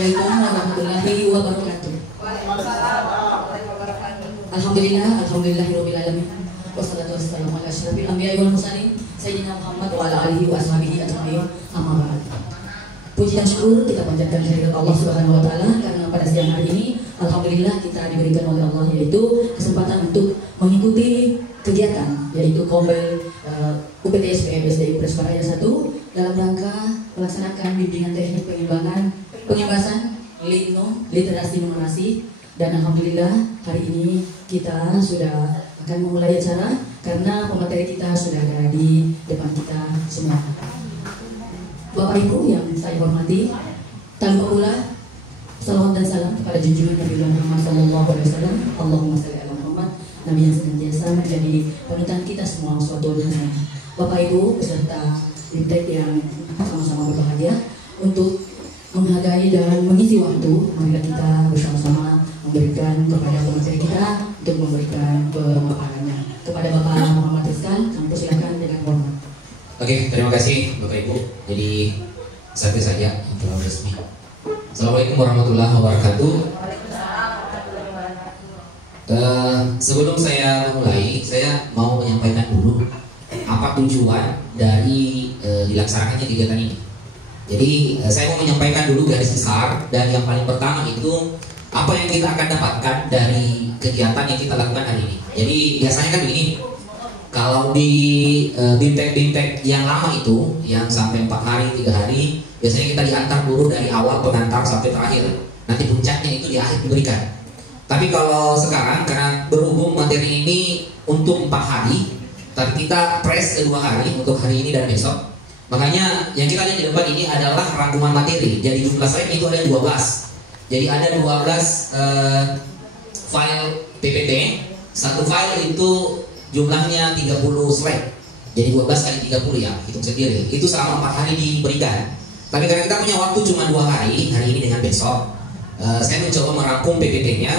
Assalamualaikum warahmatullahi wabarakatuh. Alhamdulillahirabbil alamin. Wassalatu wassalamu ala asyrofil anbiya'i wal mursalin sayyidina Muhammad wa ala alihi wa ashabihi ajma'in. Amma ba'd. Puji dan syukur kita panjatkan kehadirat Allah Subhanahu wa taala karena pada siang hari ini alhamdulillah kita diberikan oleh Allah yaitu kesempatan untuk mengikuti kegiatan yaitu Kombel UPTSPM SDI Presparaya 1 dalam rangka melaksanakan bimbingan teknik pengembasan literasi numerasi, dan alhamdulillah hari ini kita sudah akan memulai acara karena pemateri kita sudah ada di depan kita semua. Bapak Ibu yang saya hormati, tanpa pula salawat dan salam kepada junjungan Nabi Muhammad SAW. Allahumma shalli ala Muhammad, Nabi yang senantiasa menjadi panutan kita semua suatu dunia. Bapak Ibu beserta Bimtek yang sama-sama berbahagia untuk menghargai dan mengisi waktu, marilah kita bersama-sama memberikan kepada pemateri kita untuk memberikan pemaparannya. Kepada Bapak Muhammad Rizkan, kami persilakan dengan hormat. Oke, terima kasih Bapak Ibu. Jadi satu saja yang resmi. Assalamualaikum warahmatullahi wabarakatuh. Sebelum saya mulai, saya mau menyampaikan dulu apa tujuan dari dilaksanakannya kegiatan ini. Jadi saya mau menyampaikan dulu garis besar, dan yang paling pertama itu apa yang kita akan dapatkan dari kegiatan yang kita lakukan hari ini. Jadi biasanya kan begini, kalau di bimtek-bimtek yang lama itu, yang sampai 4 hari, 3 hari, biasanya kita diantar dulu dari awal pengantar sampai terakhir. Nanti puncaknya itu di akhir diberikan. Tapi kalau sekarang karena berhubung materi ini untuk 4 hari, tapi kita press ke 2 hari untuk hari ini dan besok. Makanya yang kita lihat di depan ini adalah rangkuman materi. Jadi jumlah slide itu ada 12. Jadi ada 12 file PPT. Satu file itu jumlahnya 30 slide. Jadi 12 kali 30 ya, hitung sendiri. Itu selama 4 hari diberikan. Tapi karena kita punya waktu cuma 2 hari, hari ini dengan besok, saya mencoba merangkum PPT-nya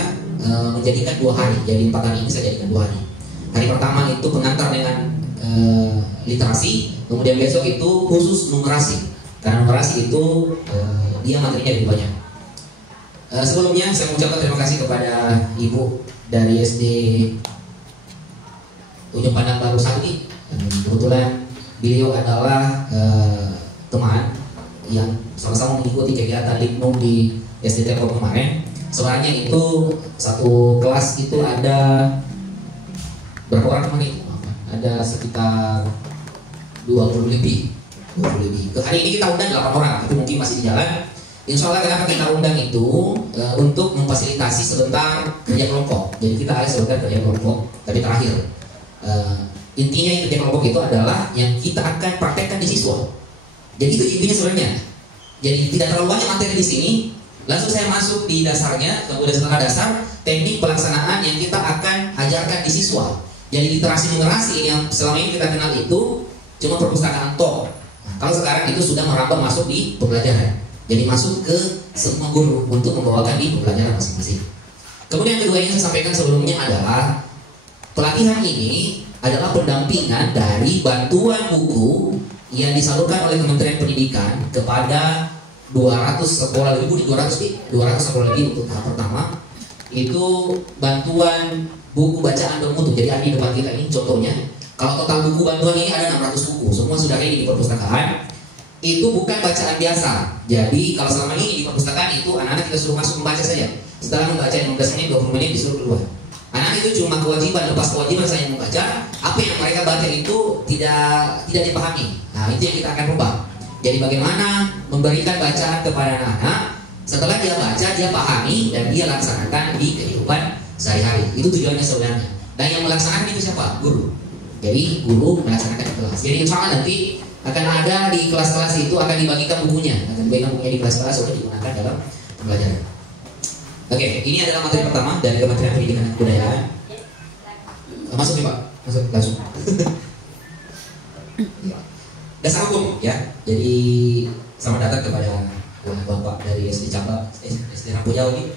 menjadikan 2 hari. Jadi 4 hari ini saya jadikan 2 hari. Hari pertama itu pengantar dengan literasi, kemudian besok itu khusus numerasi. Karena numerasi itu dia materinya lebih banyak. Sebelumnya saya mengucapkan terima kasih kepada Ibu dari SD Ujung Pandang Baru Sakti. Kebetulan beliau adalah teman yang sama-sama mengikuti kegiatan Litnum di SD Telkom kemarin. Sebenarnya itu satu kelas itu ada berapa orang teman itu? Ada sekitar 20 lebih. Hari ini kita undang 8 orang, tapi mungkin masih di jalan. Insya Allah kenapa kita undang itu untuk memfasilitasi sebentar kerja kelompok. Jadi kita ada sebentar kerja kelompok, tapi terakhir intinya kerja kelompok itu adalah yang kita akan praktekkan di siswa. Jadi itu intinya sebenarnya. Jadi tidak terlalu banyak materi di sini. Langsung saya masuk di dasarnya, kemudian setelah dasar teknik pelaksanaan yang kita akan ajarkan di siswa. Jadi literasi numerasi yang selama ini kita kenal itu cuma perpustakaan tok. Kalau sekarang itu sudah merambah masuk di pembelajaran. Jadi masuk ke semua guru untuk membawakan di pembelajaran masing-masing. Kemudian yang kedua yang saya sampaikan sebelumnya adalah pelatihan ini adalah pendampingan dari bantuan buku yang disalurkan oleh Kementerian Pendidikan kepada 200 sekolah lebih, 200 sekolah lebih untuk tahap pertama. Itu bantuan buku bacaan bermutu. Jadi ada di depan kita ini contohnya. Kalau total buku bantuan ini ada 600 buku, semua sudah ada di perpustakaan. Itu bukan bacaan biasa. Jadi kalau selama ini di perpustakaan itu anak-anak kita suruh masuk membaca saja. Setelah membaca 15 menit, 20 menit disuruh keluar. Anak itu cuma kewajiban, lepas kewajiban saya membaca. Apa yang mereka baca itu tidak dipahami. Nah itu yang kita akan rubah. Jadi bagaimana memberikan bacaan kepada anak-anak, setelah dia baca, dia pahami dan dia laksanakan di kehidupan sehari-hari. Itu tujuannya sebenarnya. Dan yang melaksanakan itu siapa? Guru. Jadi guru melaksanakan di kelas. Jadi insya Allah nanti akan ada di kelas-kelas itu akan dibagikan bukunya, di kelas-kelas untuk digunakan dalam pembelajaran. Oke, ini adalah materi pertama dari Kementerian Pendidikan dan Kebudayaan. Masuk nih Pak, masuk langsung. Dasar hukum ya. Jadi selamat datang kepada Bapak dari SD Cabang, SD Rampujau ini.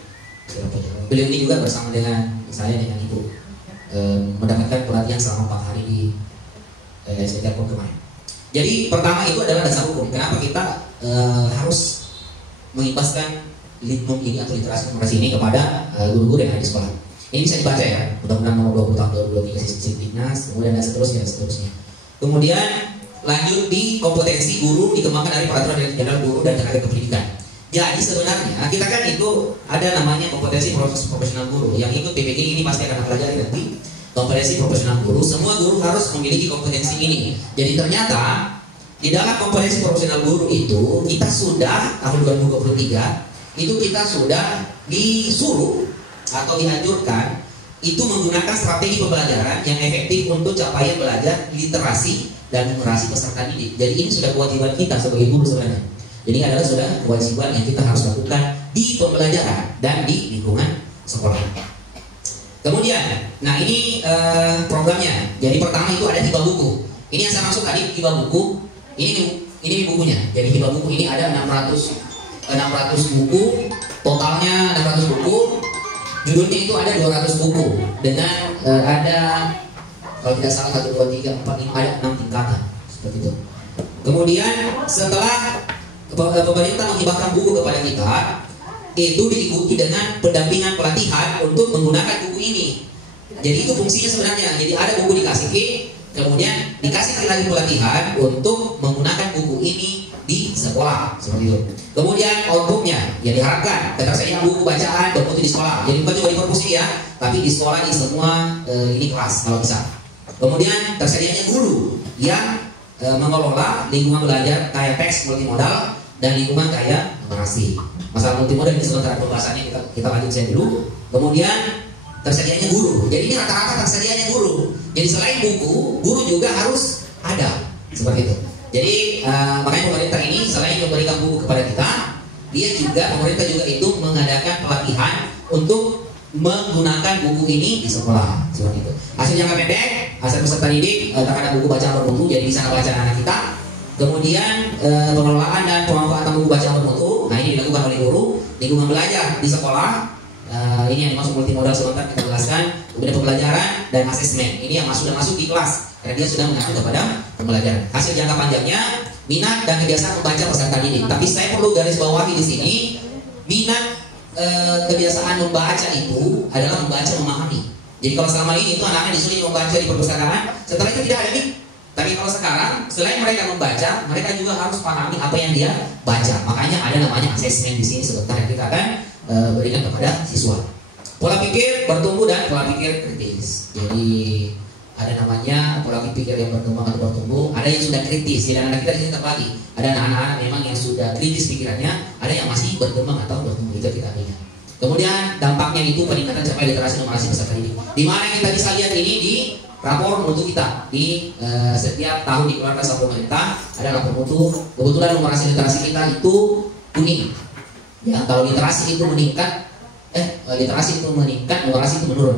Beliau ini juga bersama dengan saya dengan Ibu mendapatkan pelatihan selama 4 hari di SD Telkom kemarin. Jadi pertama itu adalah dasar hukum. Kenapa kita harus mengimbaskan litnum ini atau literasi numerasi ini kepada guru-guru yang ada di sekolah. Ini bisa dibaca ya, Undang-Undang Nomor 20 Tahun 2023 Sisdiknas, kemudian dan seterusnya dan seterusnya. Kemudian lanjut di kompetensi guru dikembangkan dari peraturan Direktur Jenderal Guru dan Tenaga Kependidikan. Jadi sebenarnya kita kan itu ada namanya kompetensi profesional guru. Yang ikut PPG ini pasti akan pelajari nanti. Kompetensi profesional guru, semua guru harus memiliki kompetensi ini. Jadi ternyata di dalam kompetensi profesional guru itu kita sudah tahun 2023 itu kita sudah disuruh atau dianjurkan itu menggunakan strategi pembelajaran yang efektif untuk capaian belajar literasi dan numerasi peserta didik. Jadi ini sudah kewajiban kita sebagai guru sebenarnya. Jadi adalah sudah kewajiban yang kita harus lakukan di pembelajaran dan di lingkungan sekolah. Kemudian, nah ini programnya. Jadi pertama itu ada hibah buku. Ini yang saya maksud tadi hibah buku. Ini bukunya. Jadi hibah buku ini ada 600 buku. Totalnya 600 buku. Judulnya itu ada 200 buku dengan ada kalau tidak salah 1, 2, 3, 4, 5 ada 6 tingkatan seperti itu. Kemudian setelah pemerintah menghibahkan buku kepada kita, itu diikuti dengan pendampingan pelatihan untuk menggunakan buku ini. Jadi itu fungsinya sebenarnya. Jadi ada buku dikasih kemudian dikasih lagi pelatihan untuk menggunakan buku ini di sekolah seperti itu. Kemudian outputnya, ya diharapkan ketersediaan buku bacaan bermutu di sekolah. Jadi bukan cuma di perpus ya, tapi di sekolah di semua ini kelas kalau bisa. Kemudian tersedianya guru yang mengelola lingkungan belajar kayak teks multimodal dan lingkungan kayak numerasi. Masalah multimodal ini sebentar pembahasannya kita lanjut saya dulu. Kemudian tersedianya guru. Jadi ini rata-rata tersedianya guru. Jadi selain buku, guru juga harus ada seperti itu. Jadi makanya pemerintah ini selain memberikan buku kepada kita, pemerintah juga itu mengadakan pelatihan untuk menggunakan buku ini di sekolah seperti itu. Hasil jangka pendek, hasil peserta didik terhadap buku bacaan bermutu, jadi bisa membaca anak kita. Kemudian pengelolaan dan pemanfaatan buku bacaan bermutu, nah ini dilakukan oleh guru. Lingkungan belajar di sekolah, ini yang masuk multimodal sebentar kita jelaskan. Kemudian pembelajaran dan asesmen, ini yang sudah masuk di kelas karena dia sudah mengacu kepada pembelajaran. Hasil jangka panjangnya, minat dan kebiasaan membaca peserta didik. Tapi saya perlu garis bawahi di sini, minat kebiasaan membaca itu adalah membaca memahami. Jadi kalau selama ini itu anak-anak disuruh membaca di perpustakaan, setelah itu tidak ada nih. Tapi kalau sekarang selain mereka membaca, mereka juga harus pahami apa yang dia baca. Makanya ada namanya asesmen di sini sebentar yang kita akan berikan kepada siswa. Pola pikir bertumbuh dan pola pikir kritis. Jadi ada namanya pola pikir yang berkembang atau bertumbuh, ada yang sudah kritis. Jadi anak kita di sini terbagi. Ada anak-anak memang yang sudah kritis pikirannya, ada yang masih berkembang atau bertumbuh, itu kita lihat. Kemudian dampaknya itu peningkatan capaian literasi numerasi peserta didik. Di mana kita bisa lihat ini di rapor mutu kita di setiap tahun dikeluarkan sama pemerintah ada rapor mutu. Kebetulan numerasi literasi kita itu kuning. Ya, kalau literasi itu meningkat, literasi itu meningkat, numerasi itu menurun.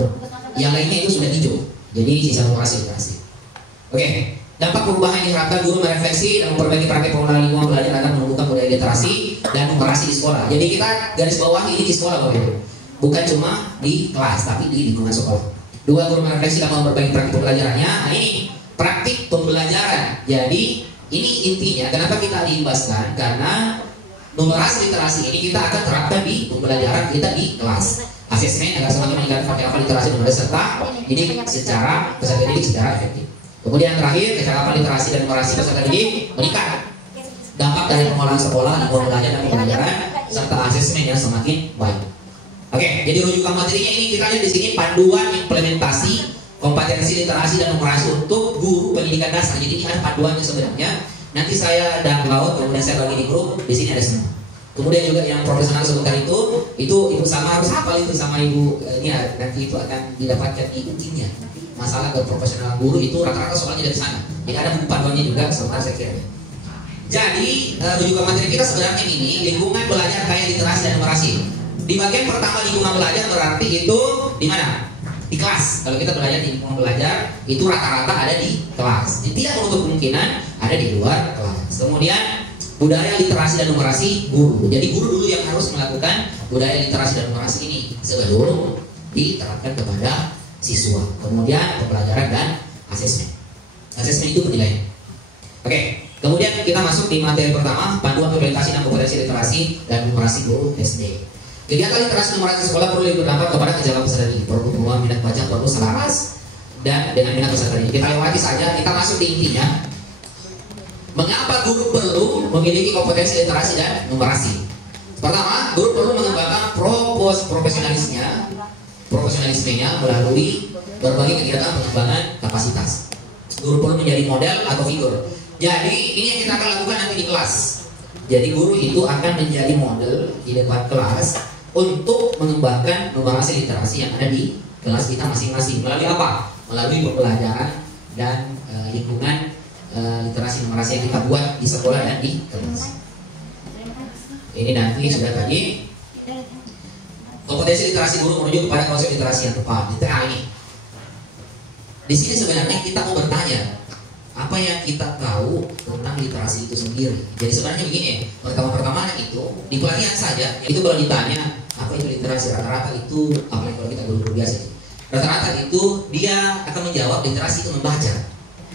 Yang lainnya itu sudah hijau. Jadi sisa numerasi literasi. Oke, dampak perubahan yang diharapkan guru merefleksi dan memperbaiki praktek pengelolaan lingkungan belajar agar menumbuhkan budaya literasi dan numerasi di sekolah. Jadi kita garis bawahi ini di sekolah Bapak Ibu. Bukan cuma di kelas, tapi di lingkungan sekolah. 2, guru merefleksi dan memperbaiki praktik pembelajarannya. Nah ini praktik pembelajaran. Jadi ini intinya kenapa kita diimbaskan, karena numerasi literasi ini kita akan terapkan di pembelajaran kita di kelas. Asesmen agar semakin meningkatkan faktor literasi dan peserta didik secara efektif. Kemudian terakhir, kecakapan literasi dan numerasi peserta didik meningkat. Dampak dari pengolahan sekolah, lingkungan belajar dan pembelajaran serta asesmen yang semakin baik. Oke, jadi rujukan materinya ini kita lihat di sini panduan implementasi kompetensi literasi dan numerasi untuk guru pendidikan dasar. Jadi ini ada panduannya sebenarnya. Nanti saya download, kemudian saya bagi di grup. Di sini ada semua. Kemudian juga yang profesional sebentar itu ibu sama harus hafal itu sama ibu ini ya, nanti itu akan didapatkan di intinya. Masalah ke profesional guru itu rata-rata soalnya dari sana. Jadi ada buku panduannya juga sebentar saya kira. Jadi rujukan materi kita sebenarnya ini lingkungan belajar kayak literasi dan numerasi. Di bagian pertama lingkungan belajar berarti itu di mana? Di kelas. Kalau kita belajar di lingkungan belajar itu rata-rata ada di kelas. Jadi tidak menutup kemungkinan ada di luar kelas. Kemudian budaya literasi dan numerasi guru. Jadi guru dulu yang harus melakukan budaya literasi dan numerasi ini sebelum diterapkan kepada siswa. Kemudian pembelajaran dan asesmen. Asesmen itu penilaian. Oke. Kemudian kita masuk di materi pertama, panduan implementasi dan kompetensi literasi dan numerasi guru SD. Kegiatan literasi numerasi sekolah perlu berdampak kepada kegiatan peserta didik, perlu pengumuman minat baca perlu selaras dan dengan minat peserta didik. Kita lewati saja, kita masuk di intinya. Mengapa guru perlu memiliki kompetensi literasi dan numerasi? Pertama, guru perlu mengembangkan profesionalismenya melalui berbagai kegiatan pengembangan kapasitas. Guru perlu menjadi model atau figur. Jadi ini yang kita akan lakukan nanti di kelas. Jadi guru itu akan menjadi model di depan kelas untuk mengembangkan numerasi literasi yang ada di kelas kita masing-masing. Melalui apa? Melalui pembelajaran dan lingkungan literasi numerasi yang kita buat di sekolah dan di kelas. Ini nanti sudah tadi kompetensi literasi guru menuju kepada konsep literasi yang tepat. Di tengah ini, di sini sebenarnya kita mau bertanya apa yang kita tahu tentang literasi itu sendiri. Jadi sebenarnya begini, pertama-tama itu di pelatihan saja. Itu kalau ditanya apa itu literasi, rata-rata itu apalagi kalau kita guru biasa, rata-rata itu dia akan menjawab literasi itu membaca.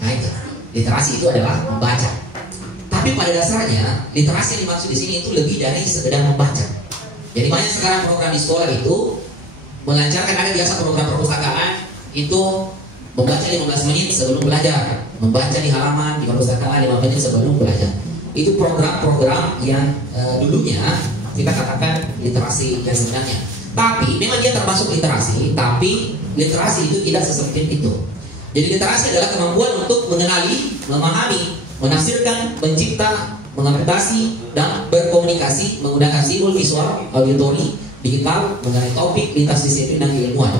Nah itu literasi itu adalah membaca. Tapi pada dasarnya literasi yang dimaksud di sini itu lebih dari sekedar membaca. Jadi banyak sekarang program di sekolah itu melancarkan, ada biasa program perpustakaan itu membaca 15 menit sebelum belajar, membaca di halaman di perpustakaan 5 menit sebelum belajar. Itu program-program yang dulunya kita katakan literasi yang sebenarnya. Tapi memang dia termasuk literasi, tapi literasi itu tidak sesempit itu. Jadi literasi adalah kemampuan untuk mengenali, memahami, menafsirkan, mencipta, mengadaptasi, dan berkomunikasi menggunakan simbol visual, auditori, digital mengenai topik lintas disiplin dan keilmuan.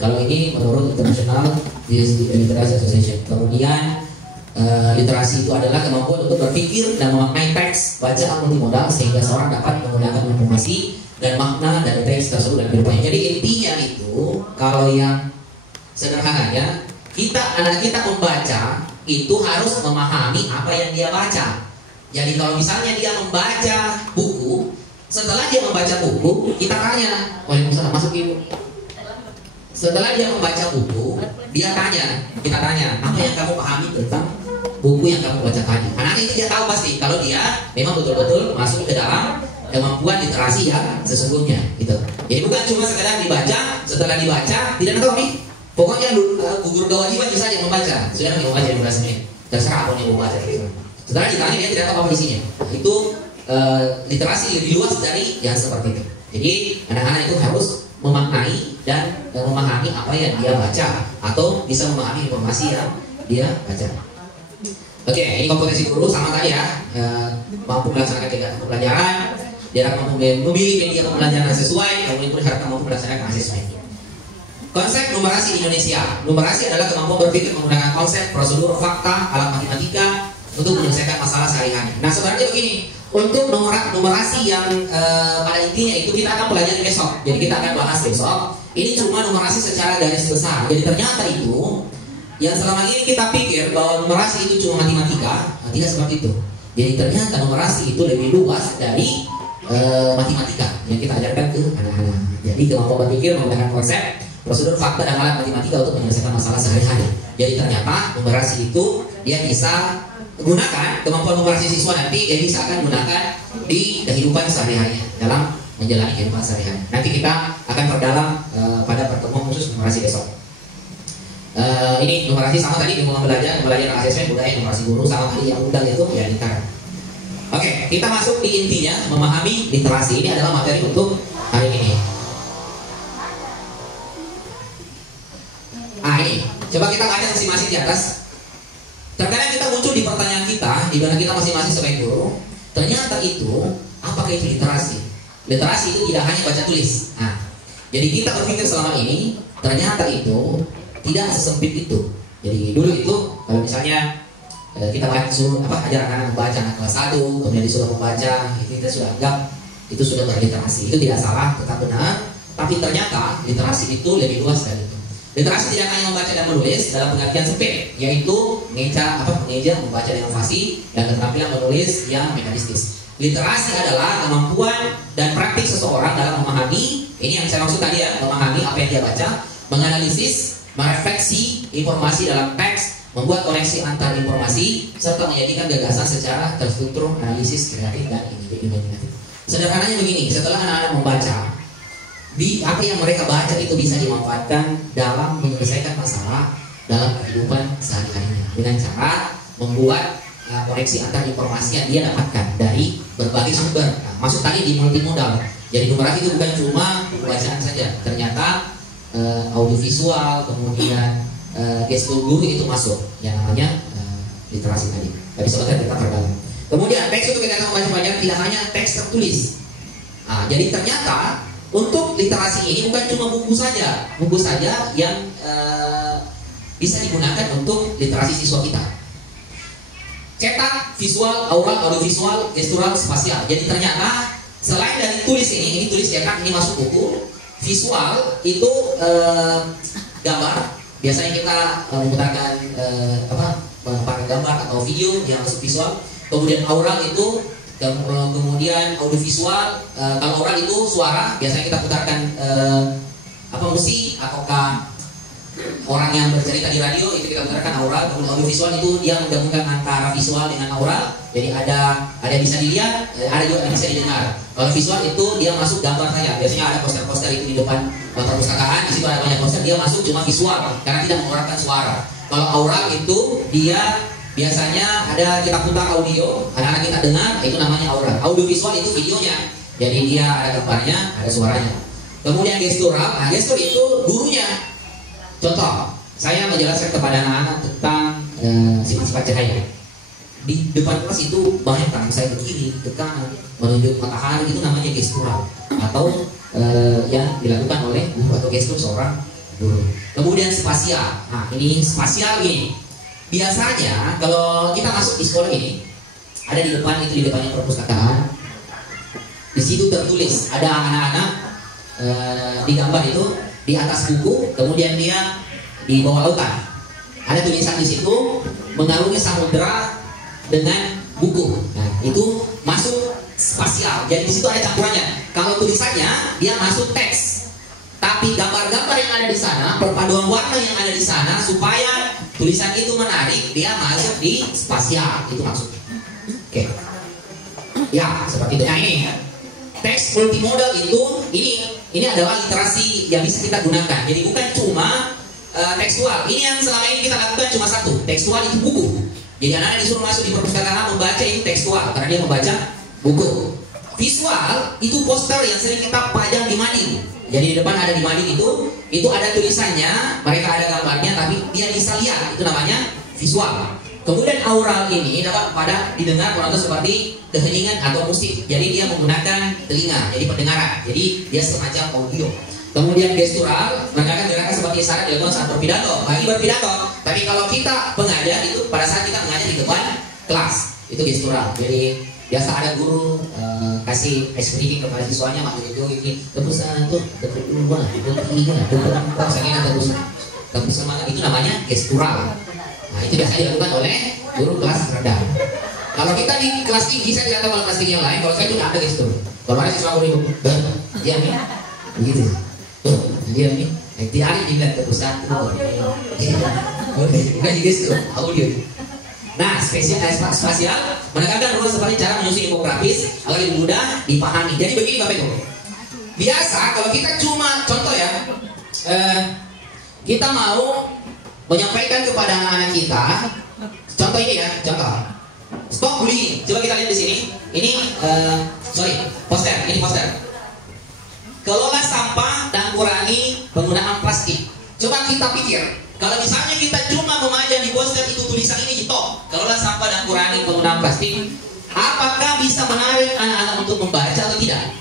Kalau ini menurut International Literasi Association. Kemudian literasi itu adalah kemampuan untuk berpikir dan memaknai teks bacaan multimodal sehingga seorang dapat menggunakan informasi dan makna dari teks tersebut dan kehidupannya. Jadi intinya itu, kalau yang sederhananya, anak kita membaca itu harus memahami apa yang dia baca. Jadi kalau misalnya dia membaca buku, setelah dia membaca buku, kita tanya, waalaikumsalam, masuk ibu. Setelah dia membaca buku, kita tanya, apa yang kamu pahami tentang buku yang kamu baca tadi? Anak itu dia tahu pasti kalau dia memang betul-betul masuk ke dalam kemampuan literasi yang sesungguhnya, gitu. Jadi bukan cuma sekedar dibaca, setelah dibaca tidak tahu nih. Pokoknya gugur kewajiban bisa saja membaca. Sudah membaca 15 menit. Terserah apa yang mau baca. Setelah ditanya dia tidak tahu apa isinya. Itu literasi lebih luas dari yang seperti itu. Jadi anak-anak itu harus memaknai dan memahami apa yang dia baca atau bisa memahami informasi yang dia baca. Oke, ini kompetensi guru sama tadi ya. Mampu melaksanakan kegiatan pembelajaran, dia mampu memilih media pembelajaran sesuai, kemudian harus mampu melaksanakan asesmen. Konsep numerasi Indonesia. Numerasi adalah kemampuan berpikir menggunakan konsep, prosedur, fakta, alat matematika untuk menyelesaikan masalah sehari-hari. Nah sebenarnya begini, untuk numerasi yang pada intinya itu kita akan pelajari besok. Jadi kita akan bahas besok. Ini cuma numerasi secara garis besar. Jadi ternyata itu yang selama ini kita pikir bahwa numerasi itu cuma matematika, tidak seperti itu. Jadi ternyata numerasi itu lebih luas dari matematika yang kita ajarkan ke anak-anak. Jadi kemampuan berpikir menggunakan konsep, prosedur, fakta, dan alat matematika untuk menyelesaikan masalah sehari-hari. Jadi ternyata numerasi itu dia bisa gunakan kemampuan numerasi siswa nanti, dia bisa akan gunakan di kehidupan sehari-harinya dalam menjalani kehidupan sehari-hari. Nanti kita akan perdalam pada pertemuan khusus numerasi besok. Ini numerasi sama tadi ilmu pembelajaran asesmen budaya numerasi guru sama tadi yang undang itu ya literasi. Oke, kita masuk di intinya memahami literasi. Ini adalah materi untuk hari ini. Ini coba kita baca masing-masing di atas. Terkadang kita muncul di pertanyaan kita, di mana kita masing-masing sebagai guru, ternyata itu apakah itu literasi? Literasi itu tidak hanya baca tulis. Nah, jadi kita berpikir selama ini ternyata itu tidak sesempit itu. Jadi dulu itu kalau misalnya kita suruh ajar anak-anak membaca anak kelas 1, kemudian disuruh membaca, itu kita sudah anggap itu sudah berliterasi. Itu tidak salah, tetap benar. Tapi ternyata literasi itu lebih luas dari itu. Literasi tidak hanya membaca dan menulis dalam pengertian sempit, yaitu mengeja, membaca dengan fasih, dan keterampilan menulis yang mekanistis. Literasi adalah kemampuan dan praktik seseorang dalam memahami, ini yang saya maksud tadi ya, memahami apa yang dia baca, menganalisis, merefleksi informasi dalam teks, membuat koneksi antar informasi, serta menjadikan gagasan secara terstruktur, analisis, kreatif, dan imajinatif. Sederhananya begini, setelah anak-anak membaca, apa yang mereka baca itu bisa dimanfaatkan dalam menyelesaikan masalah dalam kehidupan sehari-harinya dengan cara membuat koneksi antar informasi yang dia dapatkan dari berbagai sumber. Nah, masuk tadi di multimodal. Jadi numerasi itu bukan cuma bacaan saja. Ternyata audiovisual, kemudian gestur guru itu masuk. Yang namanya literasi tadi. Tadi soalnya kita perdalam. Kemudian teks itu kita membaca banyak, tidak hanya teks tertulis. Nah, jadi ternyata untuk literasi ini bukan cuma buku saja yang bisa digunakan untuk literasi siswa kita. Cetak, visual, aural, audiovisual, gestural, spasial. Jadi ternyata selain dari tulis ini tulis ya kan, ini masuk buku. Visual itu gambar. Biasanya kita menggunakan pakai gambar atau video yang masuk visual. Kemudian aural itu, kemudian audiovisual. Kalau aural itu suara. Biasanya kita putarkan musik ataukah orang yang bercerita di radio, itu kita putarkan aural. Kemudian audiovisual itu dia menggabungkan antara visual dengan aural. Jadi ada yang bisa dilihat, ada juga yang bisa didengar. Kalau visual itu dia masuk gambar saja. Biasanya ada poster-poster itu di depan perpustakaan, di situ ada banyak poster, dia masuk cuma visual karena tidak mengeluarkan suara. Kalau aural itu dia biasanya ada kita putar audio, anak-anak kita dengar, itu namanya aural. Audiovisual itu videonya, jadi dia ada gambarnya, ada suaranya. Kemudian gestural, gestur itu gurunya. Contoh, saya menjelaskan kepada anak-anak tentang sifat-sifat cahaya. Di depan kelas itu banyak tangan saya ke kiri, ke kanan, menunjuk matahari, itu namanya gestural. Atau yang dilakukan oleh guru atau gestur seorang guru. Kemudian spasial. Nah, ini spasial ini. Biasanya kalau kita masuk di sekolah ini, ada di depan itu, di depannya perpustakaan. Di situ tertulis, ada anak-anak di gambar itu di atas buku, kemudian dia di bawah lautan. Ada tulisan di situ, mengarungi samudera dengan buku. Nah, itu masuk spasial. Jadi di situ ada campurannya. Kalau tulisannya dia masuk teks, tapi gambar-gambar yang ada di sana, perpaduan warna yang ada di sana, supaya tulisan itu menarik, dia masuk di spasial. Itu maksudnya. Oke. Ya, seperti itu. Nah, ini teks multimodal itu ini adalah literasi yang bisa kita gunakan. Jadi bukan cuma tekstual. Ini yang selama ini kita lakukan cuma satu. Tekstual itu buku. Jadi anak-anak disuruh masuk di perpustakaan membaca itu tekstual karena dia membaca buku. Visual itu poster yang sering kita pajang di mading. Jadi di depan ada di mading itu ada tulisannya, mereka ada gambarnya, tapi dia bisa lihat. Itu namanya visual. Kemudian aural ini dapat pada didengar atau seperti keheningan atau musik. Jadi dia menggunakan telinga, jadi pendengaran. Jadi dia semacam audio. Kemudian gestural, mereka gerakan seperti isyarat dilakukan saat berpidato. Bagi berpidato. Tapi kalau kita pengajar itu pada saat kita mengajar di depan kelas, itu gestural. Jadi biasa ada guru kasih briefing kepada siswanya, maksud itu ini terus tuh terus semangat, itu namanya gestural. Nah, itu biasa dilakukan oleh guru kelas rendah. Kalau kita di kelas tinggi, saya tidak tahu kalau kelas tinggi yang lain. Kalau saya itu ada gestur. Kalau ada siswa guru dia nih begitu. Dia nih diarik dilihat ke pusat. Bukan gestur, audio. Nah, spasial menekankan ruang seperti cara menyusun infografis agar lebih mudah dipahami. Jadi begini Bapak Ibu. Biasa kalau kita cuma contoh ya, kita mau menyampaikan kepada anak-anak kita, contoh ini ya, contoh stop bullying. Coba kita lihat di sini. Ini poster. Ini poster. Kelola sampah dan kurangi penggunaan plastik. Coba kita pikir, kalau misalnya kita cuma memajang di poster itu tulisan ini di top, kelola sampah dan kurangi penggunaan plastik, apakah bisa menarik anak-anak untuk membaca atau tidak?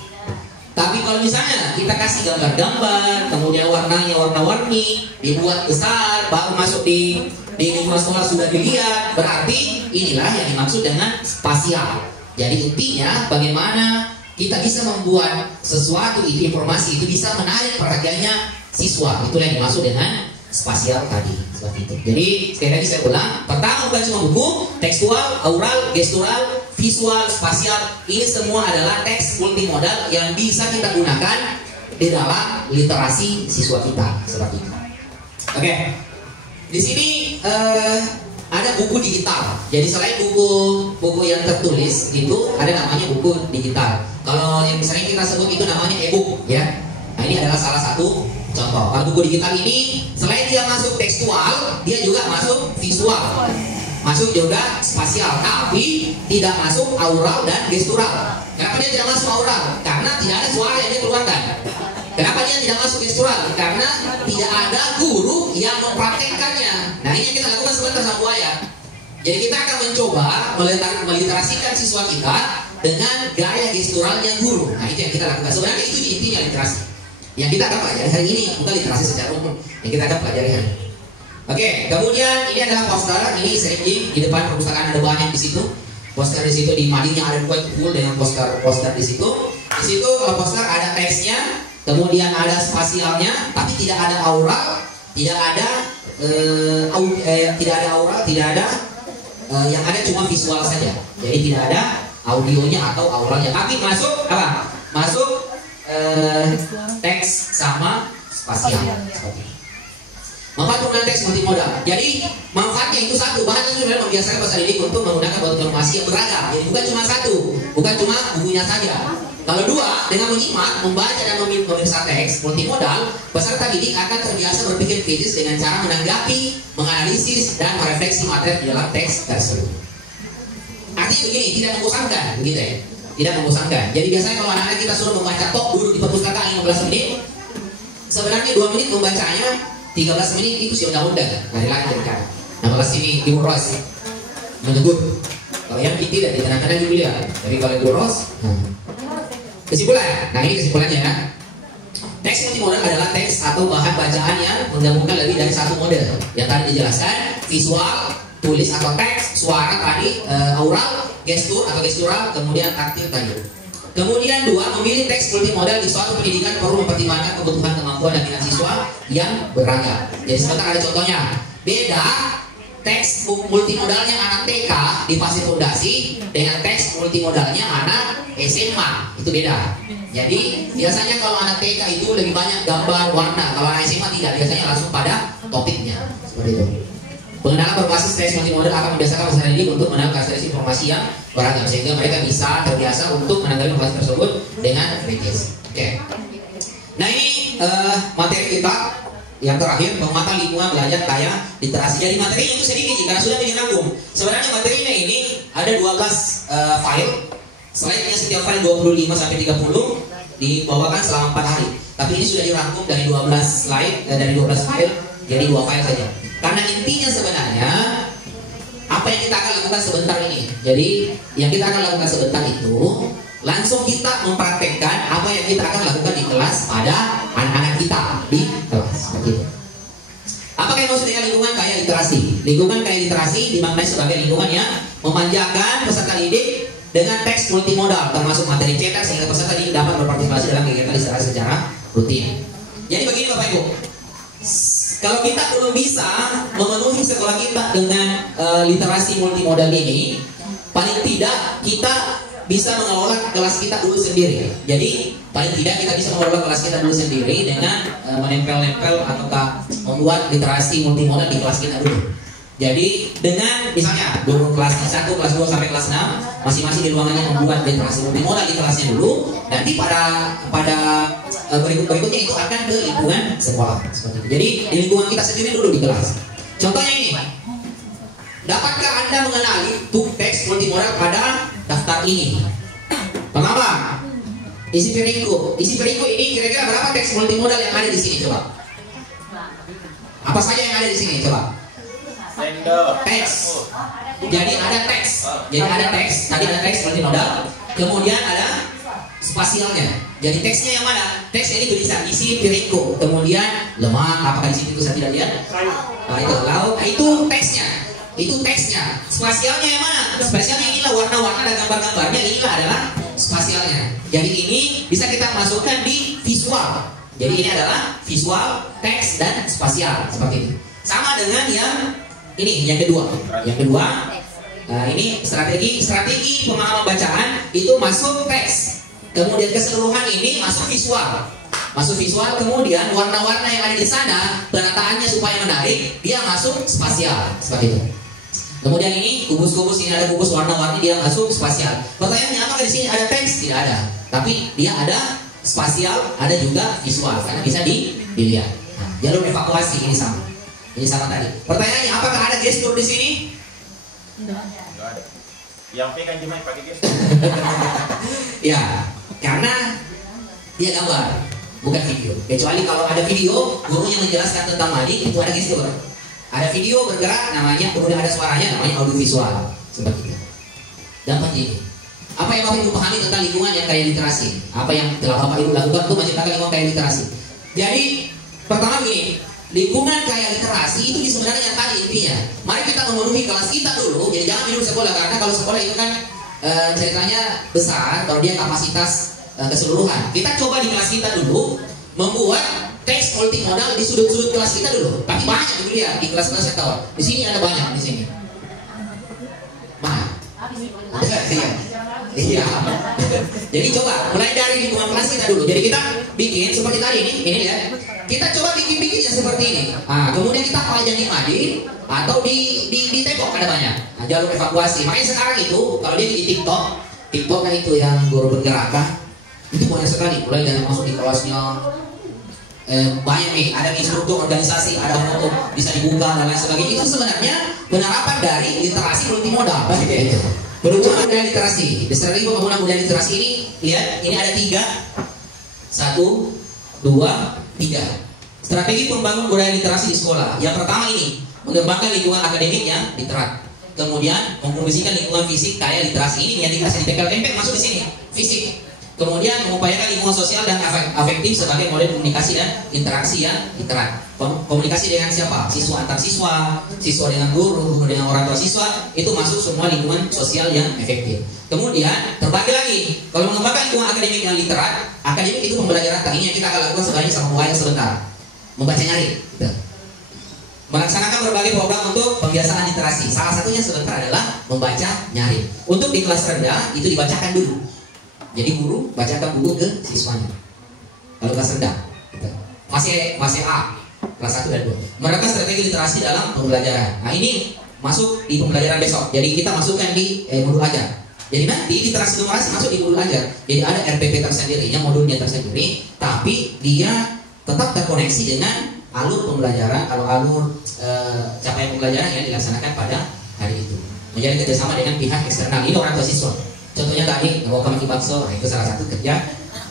Tapi kalau misalnya kita kasih gambar-gambar, kemudian warnanya warna-warni, dibuat besar, baru masuk di lingkungan sekolah sudah dilihat, berarti inilah yang dimaksud dengan spasial. Jadi intinya bagaimana kita bisa membuat sesuatu itu, informasi itu bisa menarik perhatiannya siswa. Itulah yang dimaksud dengan spasial tadi, seperti itu. Jadi sekali lagi saya ulang, pertama bukan cuma buku, tekstual, aural, gestural, visual, spasial, ini semua adalah teks multimodal yang bisa kita gunakan di dalam literasi siswa kita, seperti itu. Oke. Di sini ada buku digital. Jadi selain buku yang tertulis itu ada namanya buku digital. Kalau yang sering kita sebut itu namanya e-book ya. Nah ini adalah salah satu contoh. Kalau buku digital ini selain dia masuk tekstual, dia juga masuk visual, masuk juga spasial, tapi tidak masuk aural dan gestural. Kenapa dia tidak masuk aural? Karena tidak ada suara yang dia keluarkan. Kenapa dia tidak masuk gestural? Karena tidak ada guru yang mempraktekkannya. Nah ini yang kita lakukan sebentar sama buaya. Jadi kita akan mencoba meliterasikan siswa kita dengan gaya gesturalnya guru. Nah itu yang kita lakukan. Sebenarnya itu intinya literasi. Yang kita akan pelajari hari ini bukan literasi secara umum. Yang kita akan pelajari hari ini. Oke, kemudian ini adalah poster. Ini sering di depan perpustakaan ada banyak di situ. Poster di situ di Madinah ada dua full dengan poster di situ. Di situ kalau poster ada teksnya, kemudian ada spasialnya, tapi tidak ada aural, tidak ada yang ada cuma visual saja. Jadi tidak ada audionya atau auralnya. Tapi masuk apa? Masuk teks sama spasial. Manfaat penggunaan teks multimodal. Jadi manfaatnya itu satu, bahkan itu memang membiasakan bahasa didik untuk menggunakan bentuk informasi yang beragam. Jadi bukan cuma satu, bukan cuma bukunya saja. Kalau dua, dengan menyimak, membaca dan memeriksa teks multimodal, peserta didik akan terbiasa berpikir kritis dengan cara menanggapi, menganalisis, dan merefleksi materi di dalam teks tersebut. Artinya begini, tidak membosankan, begitu ya? Tidak membosankan. Jadi biasanya kalau anak-anak kita suruh membaca tok duduk di perpustakaan 15 menit, sebenarnya 2 menit membacanya, 13 menit itu si undang-undang, lari lagi dari kanan. Nah kalau sini Ibu Ros menegur, kalau yang tidak di tengah-tengah Ibu lihat. Jadi kalau Ibu Ros, kesimpulan. Nah ini kesimpulannya ya. Teks multimodal adalah teks atau bahan bacaan yang menggabungkan lebih dari satu model. Yang tadi dijelaskan, visual, tulis atau teks, suara tadi, aural, gestur atau gestural, kemudian taktil tadi. Kemudian dua, memilih teks multimodal di suatu pendidikan perlu mempertimbangkan kebutuhan kemampuan dan minat siswa yang beragam. Jadi sebentar ada contohnya. Beda teks multimodalnya anak TK di fase fondasi dengan teks multimodalnya anak SMA. Itu beda. Jadi biasanya kalau anak TK itu lebih banyak gambar, warna. Kalau anak SMA tidak, biasanya langsung pada topiknya. Seperti itu. Pengenalan berbasis teks multimodal akan membiasakan peserta didik untuk menangkap akses informasi yang beragam sehingga mereka bisa terbiasa untuk menanggapi informasi tersebut dengan kritis. Oke. Nah ini materi kita yang terakhir, penguatan lingkungan belajar kaya literasi. Jadi materinya itu sedikit karena sudah dirangkum. Sebenarnya materinya ini ada 12 file. Slide-nya setiap file 25 sampai 30 dibawakan selama 4 hari. Tapi ini sudah dirangkum dari 12 slide dari 12 file jadi 2 file saja. Karena intinya sebenarnya apa yang kita akan lakukan sebentar ini. Jadi yang kita akan lakukan sebentar itu langsung kita mempraktekkan apa yang kita akan lakukan di kelas pada anak-anak kita di kelas. Begitu. Apa yang maksud dengan lingkungan kaya literasi? Lingkungan kaya literasi dimaknai sebagai lingkungan yang memanjakan peserta didik dengan teks multimodal termasuk materi cetak sehingga peserta didik dapat berpartisipasi dalam kegiatan literasi secara rutin. Jadi begini Bapak Ibu. Kalau kita belum bisa memenuhi sekolah kita dengan literasi multimodal ini, paling tidak kita bisa mengelola kelas kita dulu sendiri. Jadi paling tidak kita bisa mengelola kelas kita dulu sendiri dengan menempel-nempel ataukah membuat literasi multimodal di kelas kita dulu. Jadi dengan misalnya dulu kelas 1, kelas 2 sampai kelas 6 masing-masing di ruangannya membuat literasi multimodal di kelasnya dulu. Nanti pada berikutnya itu akan ke lingkungan sekolah. Seperti itu. Jadi di lingkungan kita sendiri dulu di kelas. Contohnya ini, dapatkah Anda mengenali teks multimodal pada daftar ini? Pertama, isi periku. Isi periku ini kira-kira berapa teks multimodal yang ada di sini coba? Apa saja yang ada di sini coba? Teks. Jadi ada teks. Tadi ada teks multimodal. Kemudian ada spasialnya. Jadi teksnya yang mana? Teksnya ini tulisan isi piringku. Kemudian lemak. Apakah di situ saya tidak lihat? Nah, itu lauk. Itu teksnya. Spasialnya yang mana? Spasialnya inilah warna-warna dan gambar-gambarnya. Inilah adalah spasialnya. Jadi ini bisa kita masukkan di visual. Jadi ini adalah visual, teks dan spasial seperti itu. Sama dengan yang kedua. Ini strategi pemahaman bacaan itu masuk teks. Kemudian keseluruhan ini masuk visual. Kemudian warna-warna yang ada di sana penataannya supaya menarik, dia masuk spasial seperti itu. Kemudian ini kubus-kubus, ini ada kubus warna-warni, dia masuk spasial. Pertanyaannya apakah di sini ada teks? Tidak ada. Tapi dia ada spasial, ada juga visual karena bisa dilihat. Nah, jalur evakuasi ini sama. Ini sama tadi. Pertanyaannya apakah ada gestur di sini? Enggak ada. Yang pegang jemaah pakai gestur. Ya, karena dia gambar, bukan video. Kecuali kalau ada video, gurunya menjelaskan tentang mading, itu ada gestur. Ada video bergerak namanya, kemudian ada suaranya namanya audiovisual. Seperti itu. Dan penting. Apa yang Bapak Ibu pahami tentang lingkungan yang kaya literasi? Apa yang telah Bapak Ibu lakukan untuk menciptakan lingkungan kaya literasi? Jadi, pertama begini, lingkungan kaya literasi itu sebenarnya yang tadi intinya. Mari kita memenuhi kelas kita dulu. Jadi jangan minum sekolah, karena kalau sekolah itu kan ceritanya besar, kalau dia kapasitas keseluruhan. Kita coba di kelas kita dulu membuat teks multimodal di sudut-sudut kelas kita dulu. Tapi banyak dulu ya di kelas-kelas sektor. Di sini ada banyak di sini. Mana? Iya. Jadi coba mulai dari lingkungan kelas kita dulu. Jadi kita bikin seperti tadi ini lihat. Kita coba bikin yang seperti ini. Nah, kemudian kita pelajaran di mading atau di tembok ada banyak. Nah, jalur evakuasi. Makanya sekarang itu kalau dia di TikTok kan itu yang guru bergerak kan, itu banyak sekali. Mulai dari masuk di kelasnya. Banyak nih, ada instruktur organisasi, ada foto bisa dibuka dan lain sebagainya. Itu sebenarnya penerapan dari literasi multimodal. Gitu. Berhubungan budaya literasi, strategi pembangunan budaya literasi ini, lihat, ini ada 3, 1, 2, 3. Strategi pembangunan budaya literasi di sekolah. Yang pertama ini, mengembangkan lingkungan akademik yang literat. Kemudian mengkondisikan lingkungan fisik kaya literasi. Ini yang dikasih di tempel masuk di sini, fisik. Kemudian mengupayakan lingkungan sosial dan afektif sebagai model komunikasi dan interaksi yang literat. Komunikasi dengan siapa? Siswa antar siswa, siswa dengan guru, dengan orang tua siswa, itu masuk semua lingkungan sosial yang efektif. Kemudian terbagi lagi, kalau mengembangkan lingkungan akademik yang literat, akademik itu pembelajaran ini yang kita akan lakukan sebanyak sama membaca sebentar, membaca nyari. Gitu. Melaksanakan berbagai program untuk pembiasaan literasi. Salah satunya sebentar adalah membaca nyari. Untuk di kelas rendah itu dibacakan dulu. Jadi guru bacakan buku ke siswanya. Kalau kelas rendah, gitu. masih A, kelas 1 dan 2. Mereka strategi literasi dalam pembelajaran. Nah ini masuk di pembelajaran besok. Jadi kita masukkan di modul ajar. Jadi nanti literasi numerasi masuk di modul ajar. Jadi ada RPP tersendiri, modulnya tersendiri, tapi dia tetap terkoneksi dengan alur pembelajaran, alur capaian pembelajaran yang dilaksanakan pada hari itu. Menjadi kerjasama dengan pihak eksternal. Ini orang tua siswa. Contohnya tadi bawa kami bakso, itu salah satu kerja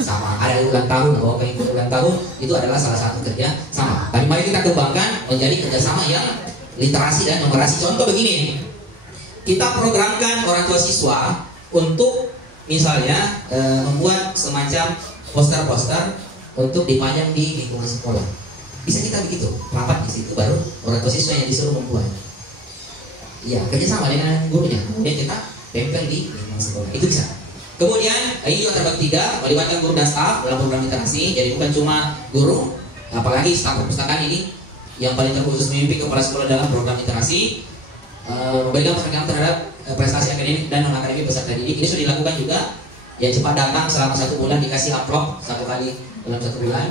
sama. Ada ulang tahun, bawa kami ulang tahun, itu adalah salah satu kerja sama. Tapi mari kita kembangkan menjadi kerjasama yang literasi dan numerasi. Contoh begini, kita programkan orang tua siswa untuk misalnya membuat semacam poster-poster untuk dipajang di lingkungan sekolah. Bisa kita begitu, rapat di situ, baru orang tua siswa yang disuruh membuat. Iya, kerjasama dengan gurunya. Kemudian kita tempel di lingkungan sekolah. Itu bisa. Kemudian ini juga terbagi 3, melibatkan guru dan staf dalam program literasi. Jadi bukan cuma guru, apalagi staf perpustakaan ini yang paling terkhusus memimpin kepala sekolah dalam program literasi, memberikan penghargaan terhadap prestasi akademik dan non akademik peserta didik. Ini sudah dilakukan juga. Yang cepat datang selama 1 bulan dikasih amplop 1 kali dalam 1 bulan.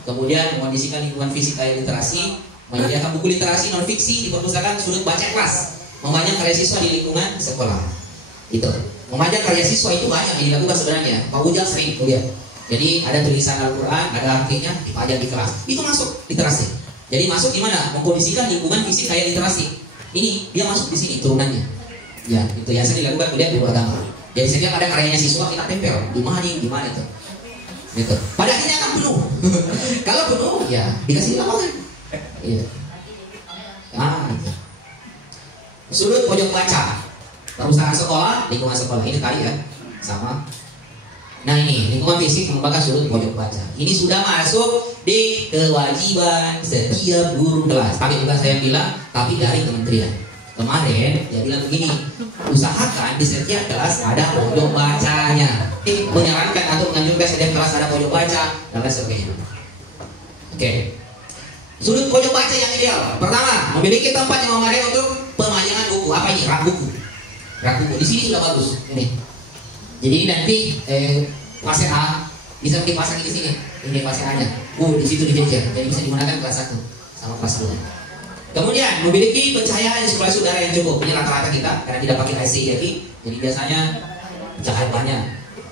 Kemudian mengondisikan lingkungan fisik kaya literasi, menyediakan buku literasi non fiksi di perpustakaan sudut baca kelas, memajang karya siswa di lingkungan sekolah. Itu memajang karya siswa itu banyak yang dilakukan sebenarnya. Pak Ujang sering lihat. Jadi ada tulisan Al-Quran, ada artinya dipajang di kelas. Itu masuk literasi. Jadi masuk di mana? Mengkondisikan lingkungan fisik kaya literasi. Ini dia masuk di sini turunannya. Ya, itu yang sering dilakukan kuliah di agama. Jadi setiap ada karyanya siswa kita tempel di mana itu. Gitu. Pada akhirnya akan penuh. Kalau penuh, ya dikasih lapangan. Iya. Gitu. Sudut pojok baca. Perpustakaan sekolah, lingkungan sekolah ini tadi kan sama. Nah ini lingkungan fisik mengembangkan sudut pojok baca. Ini sudah masuk di kewajiban setiap guru kelas. Tapi bukan saya bilang, tapi dari kementerian. Kemarin dia bilang begini, usahakan di setiap kelas ada pojok bacanya. Menyarankan atau menganjurkan setiap kelas ada pojok baca dan lain sebagainya. Oke. Sudut pojok baca yang ideal. Pertama, memiliki tempat yang memadai untuk pemajangan buku. Apa ini? Rak buku. Rak buku. Di sini sudah bagus. Ini. Jadi nanti fase A bisa dipasang di sini. Ini fase A-nya. Di situ dijejer. Jadi bisa digunakan kelas 1 sama kelas 2. Kemudian memiliki pencahayaan sirkulasi udara yang cukup. Ini rata-rata kita karena tidak pakai AC lagi, jadi biasanya cahaya banyak.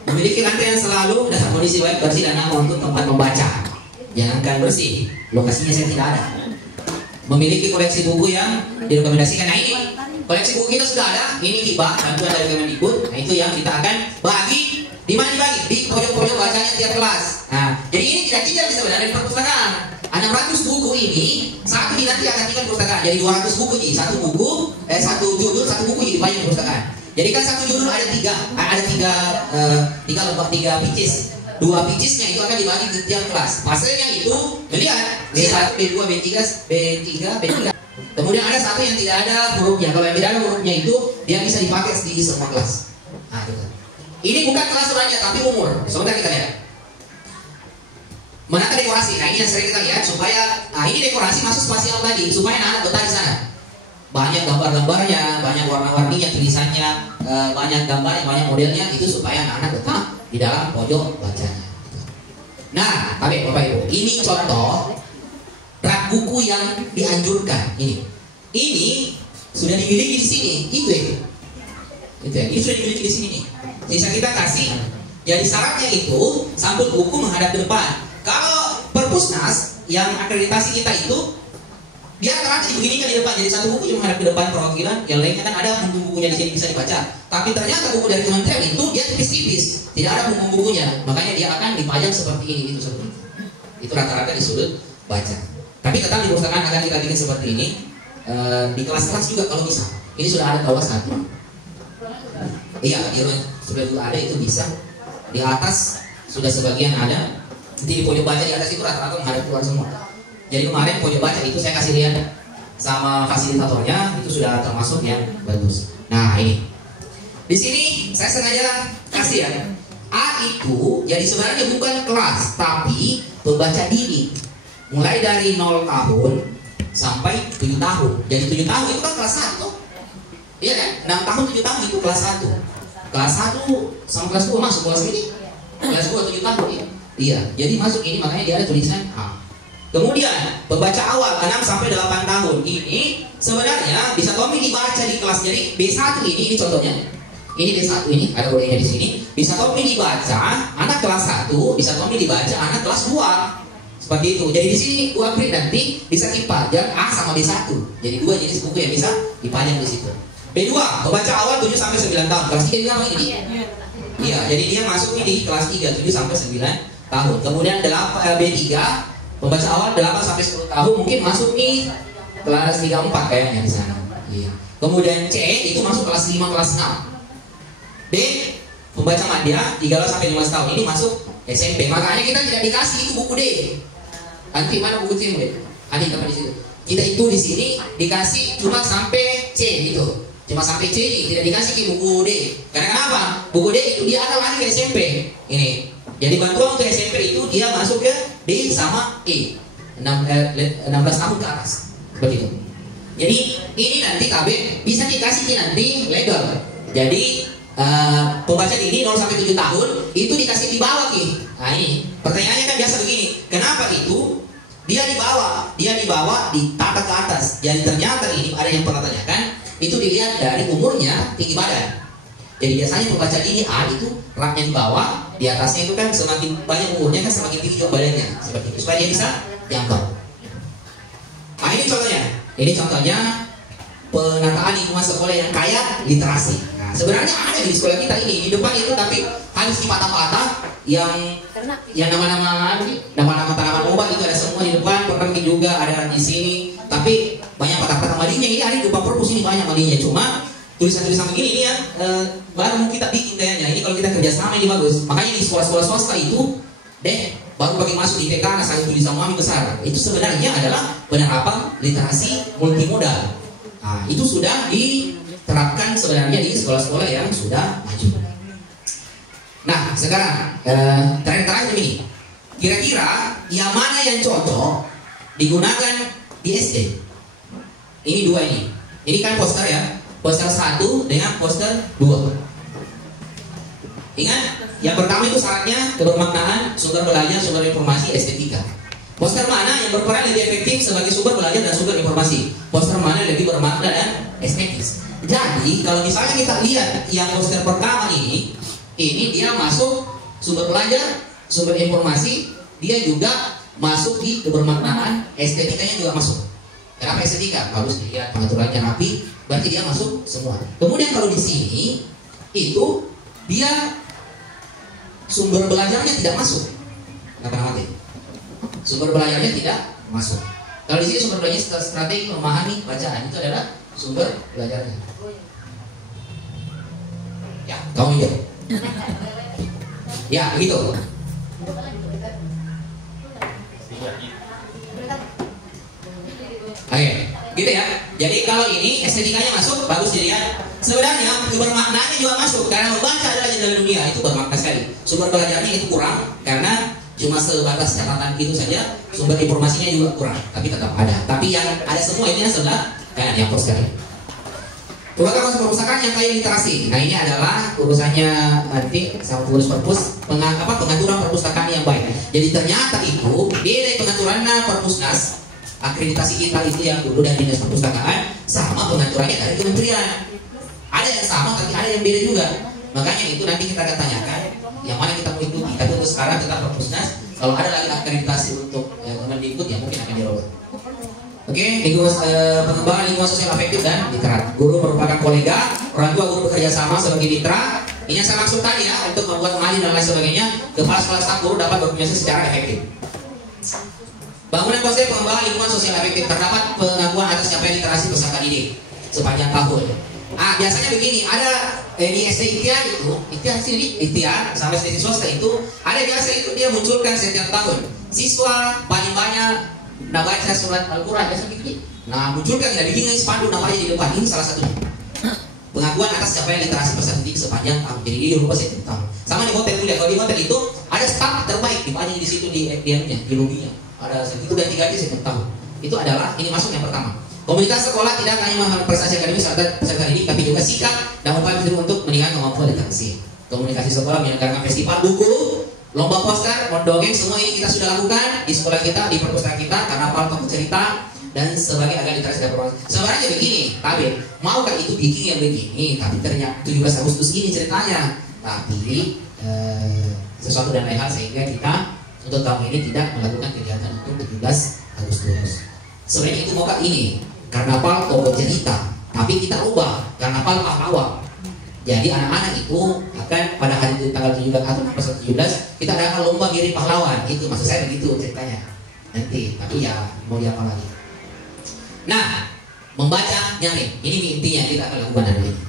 Memiliki lantai yang selalu dalam kondisi baik, bersih dan aman untuk tempat membaca. Jangankan bersih, lokasinya saya tidak ada. Memiliki koleksi buku yang direkomendasikan. Nah ini koleksi buku kita sudah ada. Ini hibah bantuan dari Kemendikbud. Nah itu yang kita akan bagi. Di mana dibagi? Di pojok-pojok bacanya tiap kelas. Nah, jadi ini tidak sebenarnya di perpustakaan. 600 buku ini satu nanti akan tinggal di perpustakaan. Jadi 200 buku nih, satu judul, satu buku jadi banyak perpustakaan. Jadi kan satu judul ada tiga pieces. 2 pieces-nya itu akan dibagi ke tiap kelas. Hasilnya itu melihat B1, B2, B3, B3. Kemudian ada satu yang tidak ada hurufnya. Kalau yang tidak ada hurufnya itu dia bisa dipakai di semua kelas. Nah, itu. Ini bukan kelas sebenarnya tapi umur. Sebentar kita lihat. Menata dekorasi. Nah ini yang sering kita lihat supaya ini dekorasi masuk spasial tadi supaya anak-anak betah di sana. Banyak gambar-gambarnya, banyak warna-warninya, tulisannya, banyak gambarnya, banyak modelnya itu supaya anak-anak betah di dalam pojok bacanya. Nah, tapi Bapak Ibu, ini contoh rak buku yang dianjurkan. Ini sudah dimiliki di sini. Itu ya. Ini sudah dimiliki di sini nih. Bisa kita kasih. Jadi syaratnya itu sampul buku menghadap ke depan. Kalau perpusnas yang akreditasi kita itu dia rata dibeginikan di depan. Jadi satu buku cuma menghadap ke depan perwakilan, yang lainnya kan ada buku-bukunya di sini bisa dibaca. Tapi ternyata buku dari kementerian itu dia tipis-tipis, tidak ada buku-bukunya. Makanya dia akan dipajang seperti ini, itu rata-rata di sudut baca. Tapi tetap di perpustakaan akan kita bikin seperti ini. Di kelas-kelas juga kalau bisa. Ini sudah ada kelas 1. Iya, sudah ada itu bisa. Di atas sudah sebagian ada. Di pojok baca di atas itu rata-rata menghadap keluar semua. Jadi kemarin pojok baca itu saya kasih lihat sama fasilitatornya, itu sudah termasuk yang bagus. Nah ini, di sini saya sengaja kasih ya. A itu jadi sebenarnya bukan kelas, tapi pembaca dini. Mulai dari 0 tahun sampai 7 tahun. Jadi 7 tahun itu kan kelas 1. Iya kan? 6 tahun 7 tahun itu kelas 1. Kelas 1 sama kelas 2 masuk kelas ini. Kelas 2 7 tahun ya. Iya, jadi masuk ini makanya dia ada tulisan A. Kemudian pembaca awal 6 sampai 8 tahun ini sebenarnya bisa Tommy dibaca di kelas. Jadi B1 ini contohnya. Ini B1 ini ada kodenya di sini. Bisa Tommy dibaca anak kelas 1, bisa Tommy dibaca anak kelas 2. Seperti itu. Jadi di sini gua print nanti bisa dipajang A sama B1. Jadi 2 jenis buku yang bisa dipajang di situ. B2, pembaca awal 7 sampai 9 tahun. Kelas 3 juga ini. Iya, jadi dia masuk di kelas 3 7 sampai 9 tahun. Kemudian B3, pembaca awal 8 sampai 10 tahun mungkin masuk nih kelas 3 4 kayaknya di sana. Iya. Kemudian C itu masuk kelas 5 kelas 6. D, pembaca madya 13 sampai 15 tahun ini masuk SMP. Makanya kita tidak dikasih itu buku D. Nanti mana buku C? Ada apa di situ? Kita itu di sini dikasih cuma sampai C gitu. Cuma sampai C, tidak dikasih ke buku D. Karena kenapa? Buku D itu dia akan lari ke SMP. Ini. Jadi bantuan untuk SMP itu dia masuk ke D sama E. 16 tahun ke atas. Seperti itu. Jadi ini nanti KB bisa dikasih nanti legal. Jadi pembaca ini 0 sampai 7 tahun itu dikasih di bawah Ki. Nah ini pertanyaannya kan biasa begini. Kenapa itu? Dia dibawa ditata ke atas. Jadi ternyata ini ada yang pernah tanyakan, itu dilihat dari umurnya, tinggi badan. Jadi biasanya pembaca ini A itu raknya di bawah, di atasnya itu kan semakin banyak umurnya kan semakin tinggi badannya, seperti itu supaya dia bisa jangkau. Nah ini contohnya. Ini contohnya penataan lingkungan sekolah yang kaya literasi. Nah, sebenarnya ada di sekolah kita ini di depan itu, tapi harus dipatah-patah yang nama-nama tanaman obat itu ada semua di depan, pergi juga ada di sini. Tapi banyak patah-patah madinya ini ada di depan perpus ini banyak madinya. Cuma tulisan-tulisan begini ini yang baru kita bikin kayaknya. Ini kalau kita kerjasama ini bagus. Makanya di sekolah-sekolah swasta itu baru bagi masuk di PK saya tulisan mami besar. Itu sebenarnya adalah penerapan literasi multimodal. Nah, itu sudah diterapkan sebenarnya di sekolah-sekolah yang sudah maju. Nah, sekarang terakhir ini, kira-kira yang mana yang cocok digunakan di SD? Ini dua ini. Ini kan poster ya, poster 1 dengan poster 2. Ingat, yang pertama itu syaratnya kebermaknaan, sumber belajar, sumber informasi, estetika. Poster mana yang berperan lebih efektif sebagai sumber belajar dan sumber informasi? Poster mana yang lebih bermakna dan estetis? Jadi kalau misalnya kita lihat yang poster pertama ini dia masuk sumber belajar, sumber informasi, dia juga masuk di kebermaknaan, estetikanya juga masuk. Kenapa estetika? Bagus dilihat, pengaturannya rapi, berarti dia masuk semua. Kemudian kalau di sini itu dia sumber belajarnya tidak masuk. Kenapa mati? Sumber belajarnya tidak masuk. Kalau di sini sumber belajarnya strategi memahami bacaan, itu adalah sumber belajarnya. Ya, kamu jawab. Ya, begitu. Oke, gitu ya. Jadi kalau ini estetikanya masuk, bagus dilihat. Sebenarnya kebermaknaannya juga masuk karena membaca adalah jendela dunia, itu bermakna sekali. Sumber belajarnya itu kurang karena cuma sebatas catatan itu saja. Sumber informasinya juga kurang, tapi tetap ada. Tapi yang ada semua ini sudah kayak yang sekali. Program perpustakaan yang kaya literasi. Nah ini adalah urusannya nanti sama tulis perpus pengaturan perpustakaan yang baik. Jadi ternyata itu beda pengaturannya perpusnas. Akreditasi kita itu yang dulu dari dinas perpustakaan sama pengaturannya dari kementerian. Ada yang sama tapi ada yang beda juga. Makanya itu nanti kita akan tanyakan yang mana kita mau ikuti. Tapi untuk sekarang tetap perpusnas. Kalau ada lagi akreditasi untuk Kemendikbud ya mungkin akan dirobot. Oke, pengembangan lingkungan sosial afektif dan literat. Guru merupakan kolega, orang tua guru bekerja sama sebagai mitra. Ini yang saya maksud tadi ya, untuk membuat mahasiswa dan lain sebagainya. Kepala sekolah staf guru dapat berkomunikasi secara efektif. Bangunan konsep pengembangan lingkungan sosial efektif. Terdapat pengakuan atas capaian literasi peserta didik sepanjang tahun. Biasanya begini, ada di SD Ikhtiar sampai SD swasta itu ada biasa itu dia munculkan setiap tahun. Siswa paling banyak baca surat Al-Quran biasa gitu. Nah munculkan tidak bikin spanduk namanya di depan, ini salah satunya. Pengakuan atas capaian literasi peserta didik sepanjang tahun. Jadi dia lupa setiap tahun. Sama di hotel juga. Kalau di hotel itu ada staf terbaik dipajang di situ di lobinya. Ada segitu dan digaji setiap tahun. Itu adalah ini masuk yang pertama. Komunitas sekolah tidak hanya menghargai prestasi akademis peserta didik, tapi juga sikap dan upaya untuk meningkatkan kemampuan literasi. Komunikasi sekolah menyelenggarakan festival buku, lomba poster, mendongeng, semua ini kita sudah lakukan di sekolah kita, di perpustakaan kita, karena tokoh cerita dan sebagai agar literasi dan informasi. Sebenarnya begini, Tabir, maukah itu bikin yang begini? Tapi ternyata 17 Agustus ini ceritanya. Tapi sesuatu dan lain hal sehingga kita untuk tahun ini tidak melakukan kegiatan untuk 17 Agustus. Sebenarnya itu mau ini karnaval tokoh cerita, tapi kita ubah karnaval pahlawan. Jadi anak-anak itu akan pada hari itu tanggal 17 atau 17 kita adakan lomba mirip pahlawan. Itu maksud saya begitu ceritanya. Nanti, tapi ya mau diapa lagi. Nah, membaca nyaring ini intinya kita akan lakukan hari ini.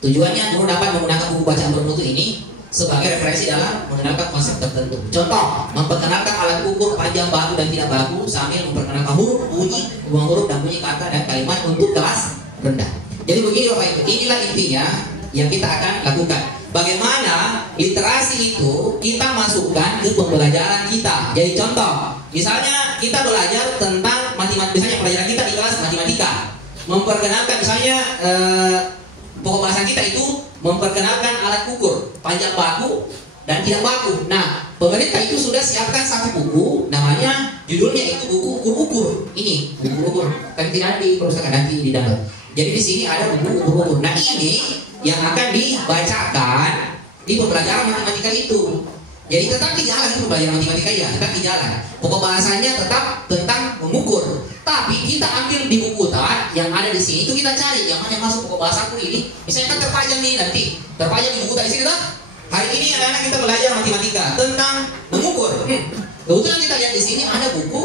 Tujuannya guru dapat menggunakan buku bacaan bermutu ini sebagai referensi dalam mengenalkan konsep tertentu. Contoh, memperkenalkan alat ukur panjang baku dan tidak baku sambil memperkenalkan huruf, bunyi, buang huruf dan bunyi kata dan kalimat untuk kelas rendah. Jadi begini Bapak Ibu, inilah intinya yang kita akan lakukan. Bagaimana literasi itu kita masukkan ke pembelajaran kita. Jadi contoh, misalnya kita belajar tentang matematika, misalnya pelajaran kita di kelas matematika, memperkenalkan misalnya pokok bahasan kita itu memperkenalkan alat ukur panjang baku dan tidak baku. Nah, pemerintah itu sudah siapkan satu buku, namanya judulnya itu buku ukur-ukur. Ini buku ukur. Tapi tidak di perpustakaan nanti di dalam. Jadi di sini ada buku ukur-ukur. Nah ini yang akan dibacakan di pembelajaran matematika itu. Jadi tetap di jalan pembelajaran matematika ya, tetap di jalan. Pokok bahasanya tetap tentang mengukur. Tapi kita ambil di buku yang ada di sini itu kita cari yang mana yang masuk pokok bahasaku ini. Misalnya kan terpajang nih nanti, terpajang di buku di sini kan. Hari ini anak-anak kita belajar matematika tentang mengukur. Kebetulan kita lihat di sini ada buku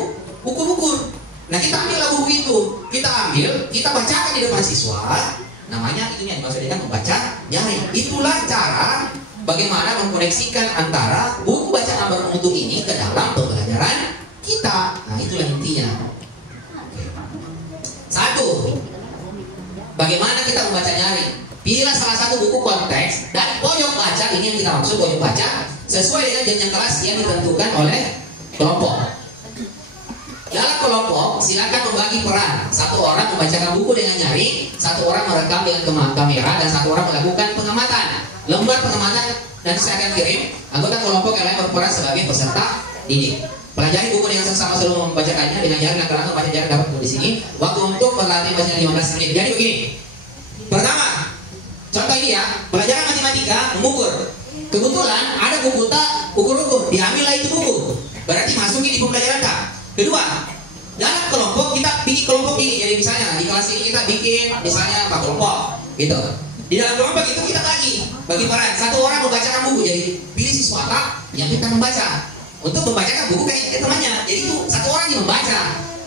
ukur-ukur. Nah kita ambillah buku itu, kita ambil, kita bacakan di depan siswa. Namanya itu yang maksudnya membaca nyaring. Itulah cara bagaimana mengkoneksikan antara buku bacaan bermutu ini ke dalam pembelajaran kita. Nah itulah intinya. Satu, bagaimana kita membaca nyaring. Pilih salah satu buku konteks dan pojok baca, ini yang kita maksud pojok baca, sesuai dengan jenjang kelas yang ditentukan oleh kelompok. Dalam kelompok silakan membagi peran. Satu orang membacakan buku dengan nyaring, satu orang merekam dengan kamera, dan satu orang melakukan pengamatan. Lembar pengamatan dan saya akan kirim. Anggota kelompok yang lain berperan sebagai peserta didik. Pelajari buku yang sama sebelum membacakannya dengan jarak langkah-langkah baca jarak dapat di sini. Waktu untuk berlatih baca 15 menit. Jadi begini. Pertama, contoh ini ya, pelajaran matematika mengukur. Kebetulan ada buku tak ukur-ukur, diambillah itu buku. Berarti masukin di pembelajaran tak. Kedua, dalam kelompok kita bikin kelompok ini. Jadi misalnya di kelas ini kita bikin misalnya 4 kelompok, gitu. Di dalam kelompok itu kita bagi peran. Satu orang membacakan buku. Jadi pilih siswa tak yang kita membaca. Untuk membacakan buku kayak temannya. Jadi itu satu orang yang membaca.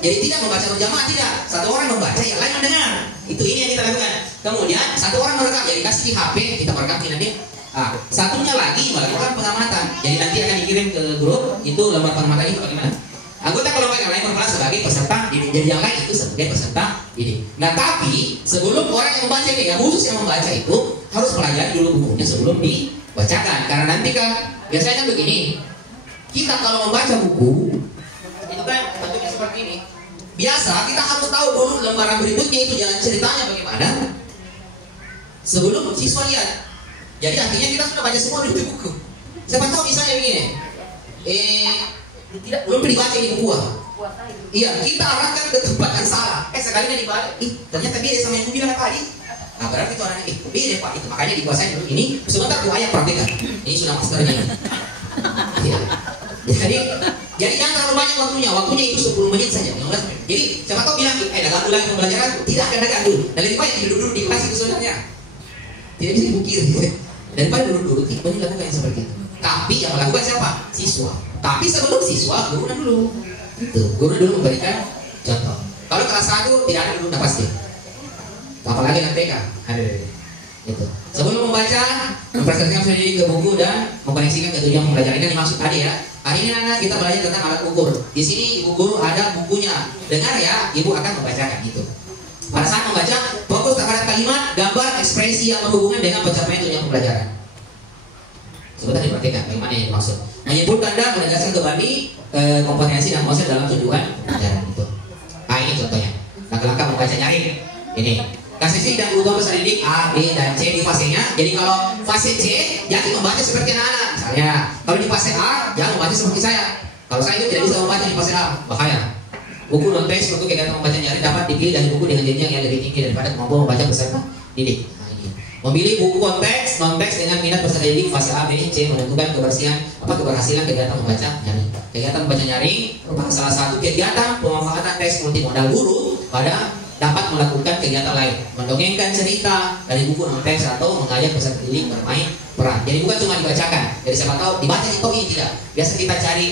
Jadi tidak membaca berjamaah, tidak. Satu orang membaca, yang lain mendengar. Itu ini yang kita lakukan. Kemudian satu orang merekam. Jadi kasih di HP, kita merekam nanti. Nah, satunya lagi melakukan pengamatan. Jadi nanti akan dikirim ke grup. Itu lembar pengamatan itu bagaimana? Anggota kelompok yang lain berperan sebagai peserta didik. Jadi yang lain itu sebagai peserta didik. Nah tapi sebelum orang yang membaca ini, yang khusus yang membaca itu harus pelajari dulu bukunya sebelum dibacakan. Karena nanti kan biasanya begini, kita kalau membaca buku itu kan bentuknya seperti ini. Biasa kita harus tahu dulu lembaran berikutnya itu jalan ceritanya bagaimana sebelum siswa lihat. Jadi artinya kita sudah baca semua di buku. Siapa tahu misalnya begini, belum dibaca ini buku. Iya, kita arahkan ke tempat yang salah. Sekalinya dibalik. Ternyata beda sama yang bilang tadi. Nah, berarti itu anaknya beda Pak. Itu makanya dikuasain dulu ini. Sebentar Bu ayah praktekkan. Ini sudah masternya. Iya. Jadi jangan terlalu banyak waktunya. Waktunya itu 10 menit saja, 15 menit. Jadi siapa tahu bilang, ganggu lagi pembelajaran. Tidak akan ganggu. Dan lebih baik duduk-duduk di kelas itu sebenarnya. Tidak bisa dipungkiri. Daripada duduk-duduk, kita lakukan yang seperti itu. Tapi yang melakukan siapa? Siswa. Tapi sebelum siswa, guru dulu. Itu, guru dulu memberikan contoh. Kalau kelas 1 tidak ada guru pasti. Apalagi TK, ada. Itu. Sebelum membaca, mempresentasikan sendiri ke buku dan mengkoneksikan ke tujuan pembelajaran. Ini dimaksud tadi ya. Hari ini anak kita belajar tentang alat ukur. Di sini ibu guru ada bukunya. Dengar ya, ibu akan membacakan itu. Pada saat membaca, fokus terhadap kalimat, gambar, ekspresi yang berhubungan dengan pencapaian tujuan pembelajaran. Sebentar diperhatikan bagaimana yang dimaksud. Menyimpulkan dan menegaskan kembali kompetensi dan konsep dalam tujuan pembelajaran itu. Nah ini contohnya. Langkah-langkah membaca nyaring. Ini. Kasih dan kebutuhan peserta didik A, B, dan C di fasenya. Jadi kalau fase C, jangan membaca seperti anak-anak. Misalnya, kalau di fase A, jangan membaca seperti saya. Kalau saya itu tidak bisa membaca di fase A, bahaya. Buku non-teks untuk kegiatan membaca nyaring dapat dipilih dari buku dengan jenjang yang lebih tinggi daripada kemampuan membaca peserta didik. Memilih buku konteks, non-teks dengan minat peserta didik fase A, B, C menentukan keberhasilan kegiatan membaca nyaring. Kegiatan membaca nyaring merupakan salah satu kegiatan pemanfaatan teks multimodal guru pada dapat melakukan kegiatan lain, mendongengkan cerita dari buku non-teks atau mengajak peserta didik bermain peran. Jadi bukan cuma dibacakan. Jadi siapa tahu dibaca itu ini tidak. Biasa kita cari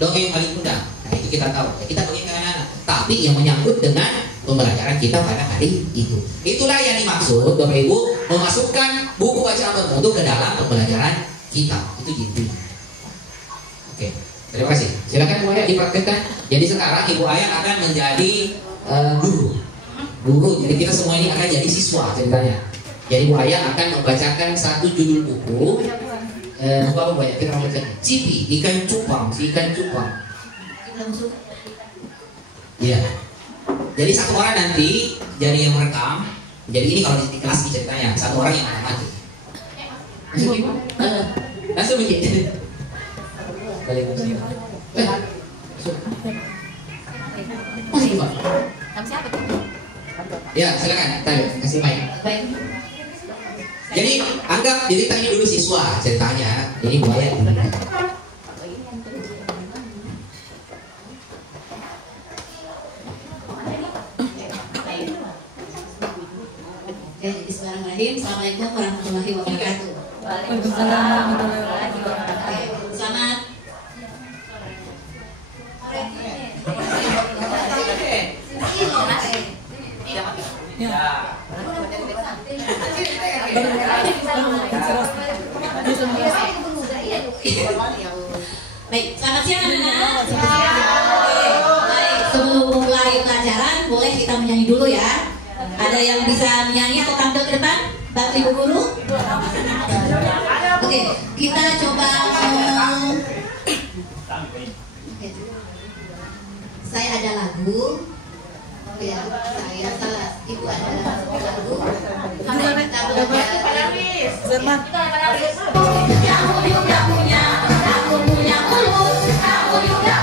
dongeng paling mudah. Nah itu kita tahu. Kita dongengkan anak-anak. Tapi yang menyangkut dengan pembelajaran kita pada hari itu. Itulah yang dimaksud Bapak Ibu memasukkan buku bacaan bermutu ke dalam pembelajaran kita. Itu gitu. Oke, terima kasih. Silakan Bu Ayah dipraktekkan. Jadi sekarang Ibu Ayah akan menjadi guru. Jadi kita semua ini akan jadi siswa ceritanya. Jadi Bu Ayah akan membacakan satu judul buku. Buku apa Bu Ayah? Kita baca Cipi, ikan cupang, si ikan cupang. Iya. Jadi satu orang nanti jadi yang merekam. Jadi ini kalau di kelas ceritanya satu orang yang mengamati. Langsung bikin. Masih Pak. Siapa tuh? Ya silakan, tanya kasih mic. Baik. Jadi anggap diri tanya dulu siswa ceritanya. Ini Bu Ayah. Bismillahirrahmanirrahim. Assalamualaikum warahmatullahi wabarakatuh. Waalaikumsalam warahmatullahi wabarakatuh. Selamat. Baik, selamat siang anak-anak. Baik, sebelum mulai pelajaran boleh kita menyanyi dulu ya. Ada yang bisa menyanyi atau tampil ke depan? Bantu Ibu Guru. Oke, kita coba. Saya ada lagu. Ya, saya salah. Ibu ada lagu. Kita belajar. Kamu juga punya mulut. Kamu juga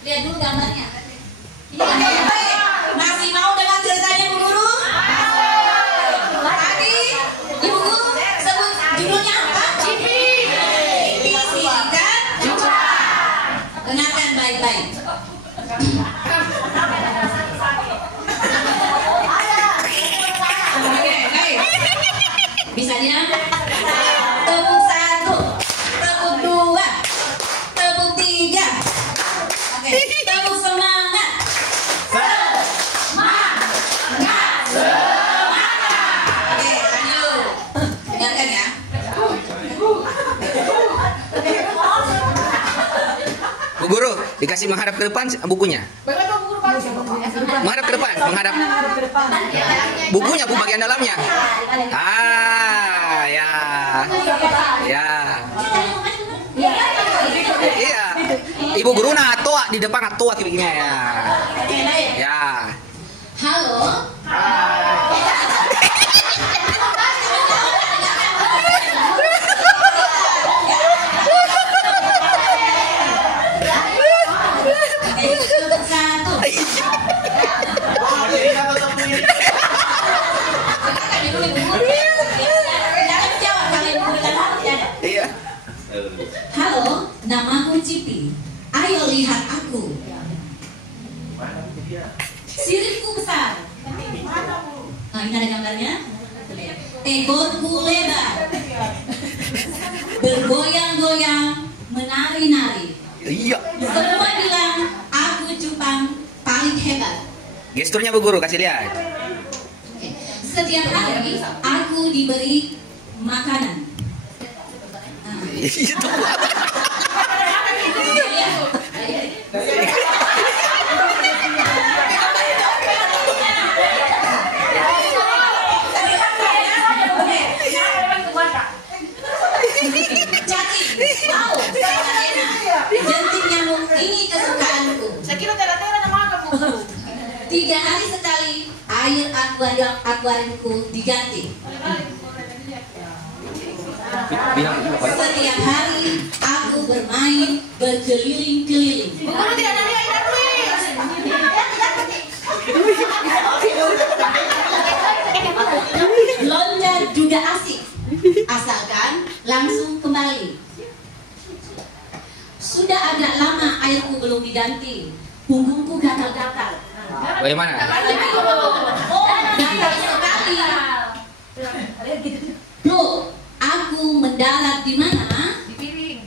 Lihat dulu gambarnya. Ini gambarnya baik. Masih mau dengan ceritanya Bu Guru? Tadi Ibu Guru sebut judulnya apa? Cipi. Cipi singkat Jumat. Dengarkan baik-baik. Oke, baik. Bisa diam? Tepuk 1, tepuk 2, tepuk 3. Oke, tepuk semangat. Oke, lanjut. Dengarkan ya. Bu Guru, dikasih menghadap ke depan bukunya. Menghadap ke depan, menghadap. Bukunya Bu bagian dalamnya. Ah, ya. Ya. Iya. Ibu Guru tua di depan tua begini ya. Ya. Halo. Iya. Halo, namaku Cipi. Ayo lihat aku. Siripku besar. Nah, ini ada gambarnya. Ekorku lebar. Bergoyang-goyang, menari-nari. Iya. Semua bilang aku cupang paling hebat. Gesturnya Bu Guru kasih lihat. Setiap hari aku diberi makanan. Itu. Cacing, mau, jentik nyamuk, ini kesukaanku. Saya kira tera-tera nama kamu. 3 hari sekali air akuariumku diganti. Setiap hari aku bermain berkeliling-keliling. Guru tidak ada lihat tulis. Loncat juga asik, asalkan langsung kembali. Sudah agak lama airku belum diganti, punggungku gatal-gatal. Bagaimana? Oh, gatal sekali. Bro, aku mendarat di mana? Di piring.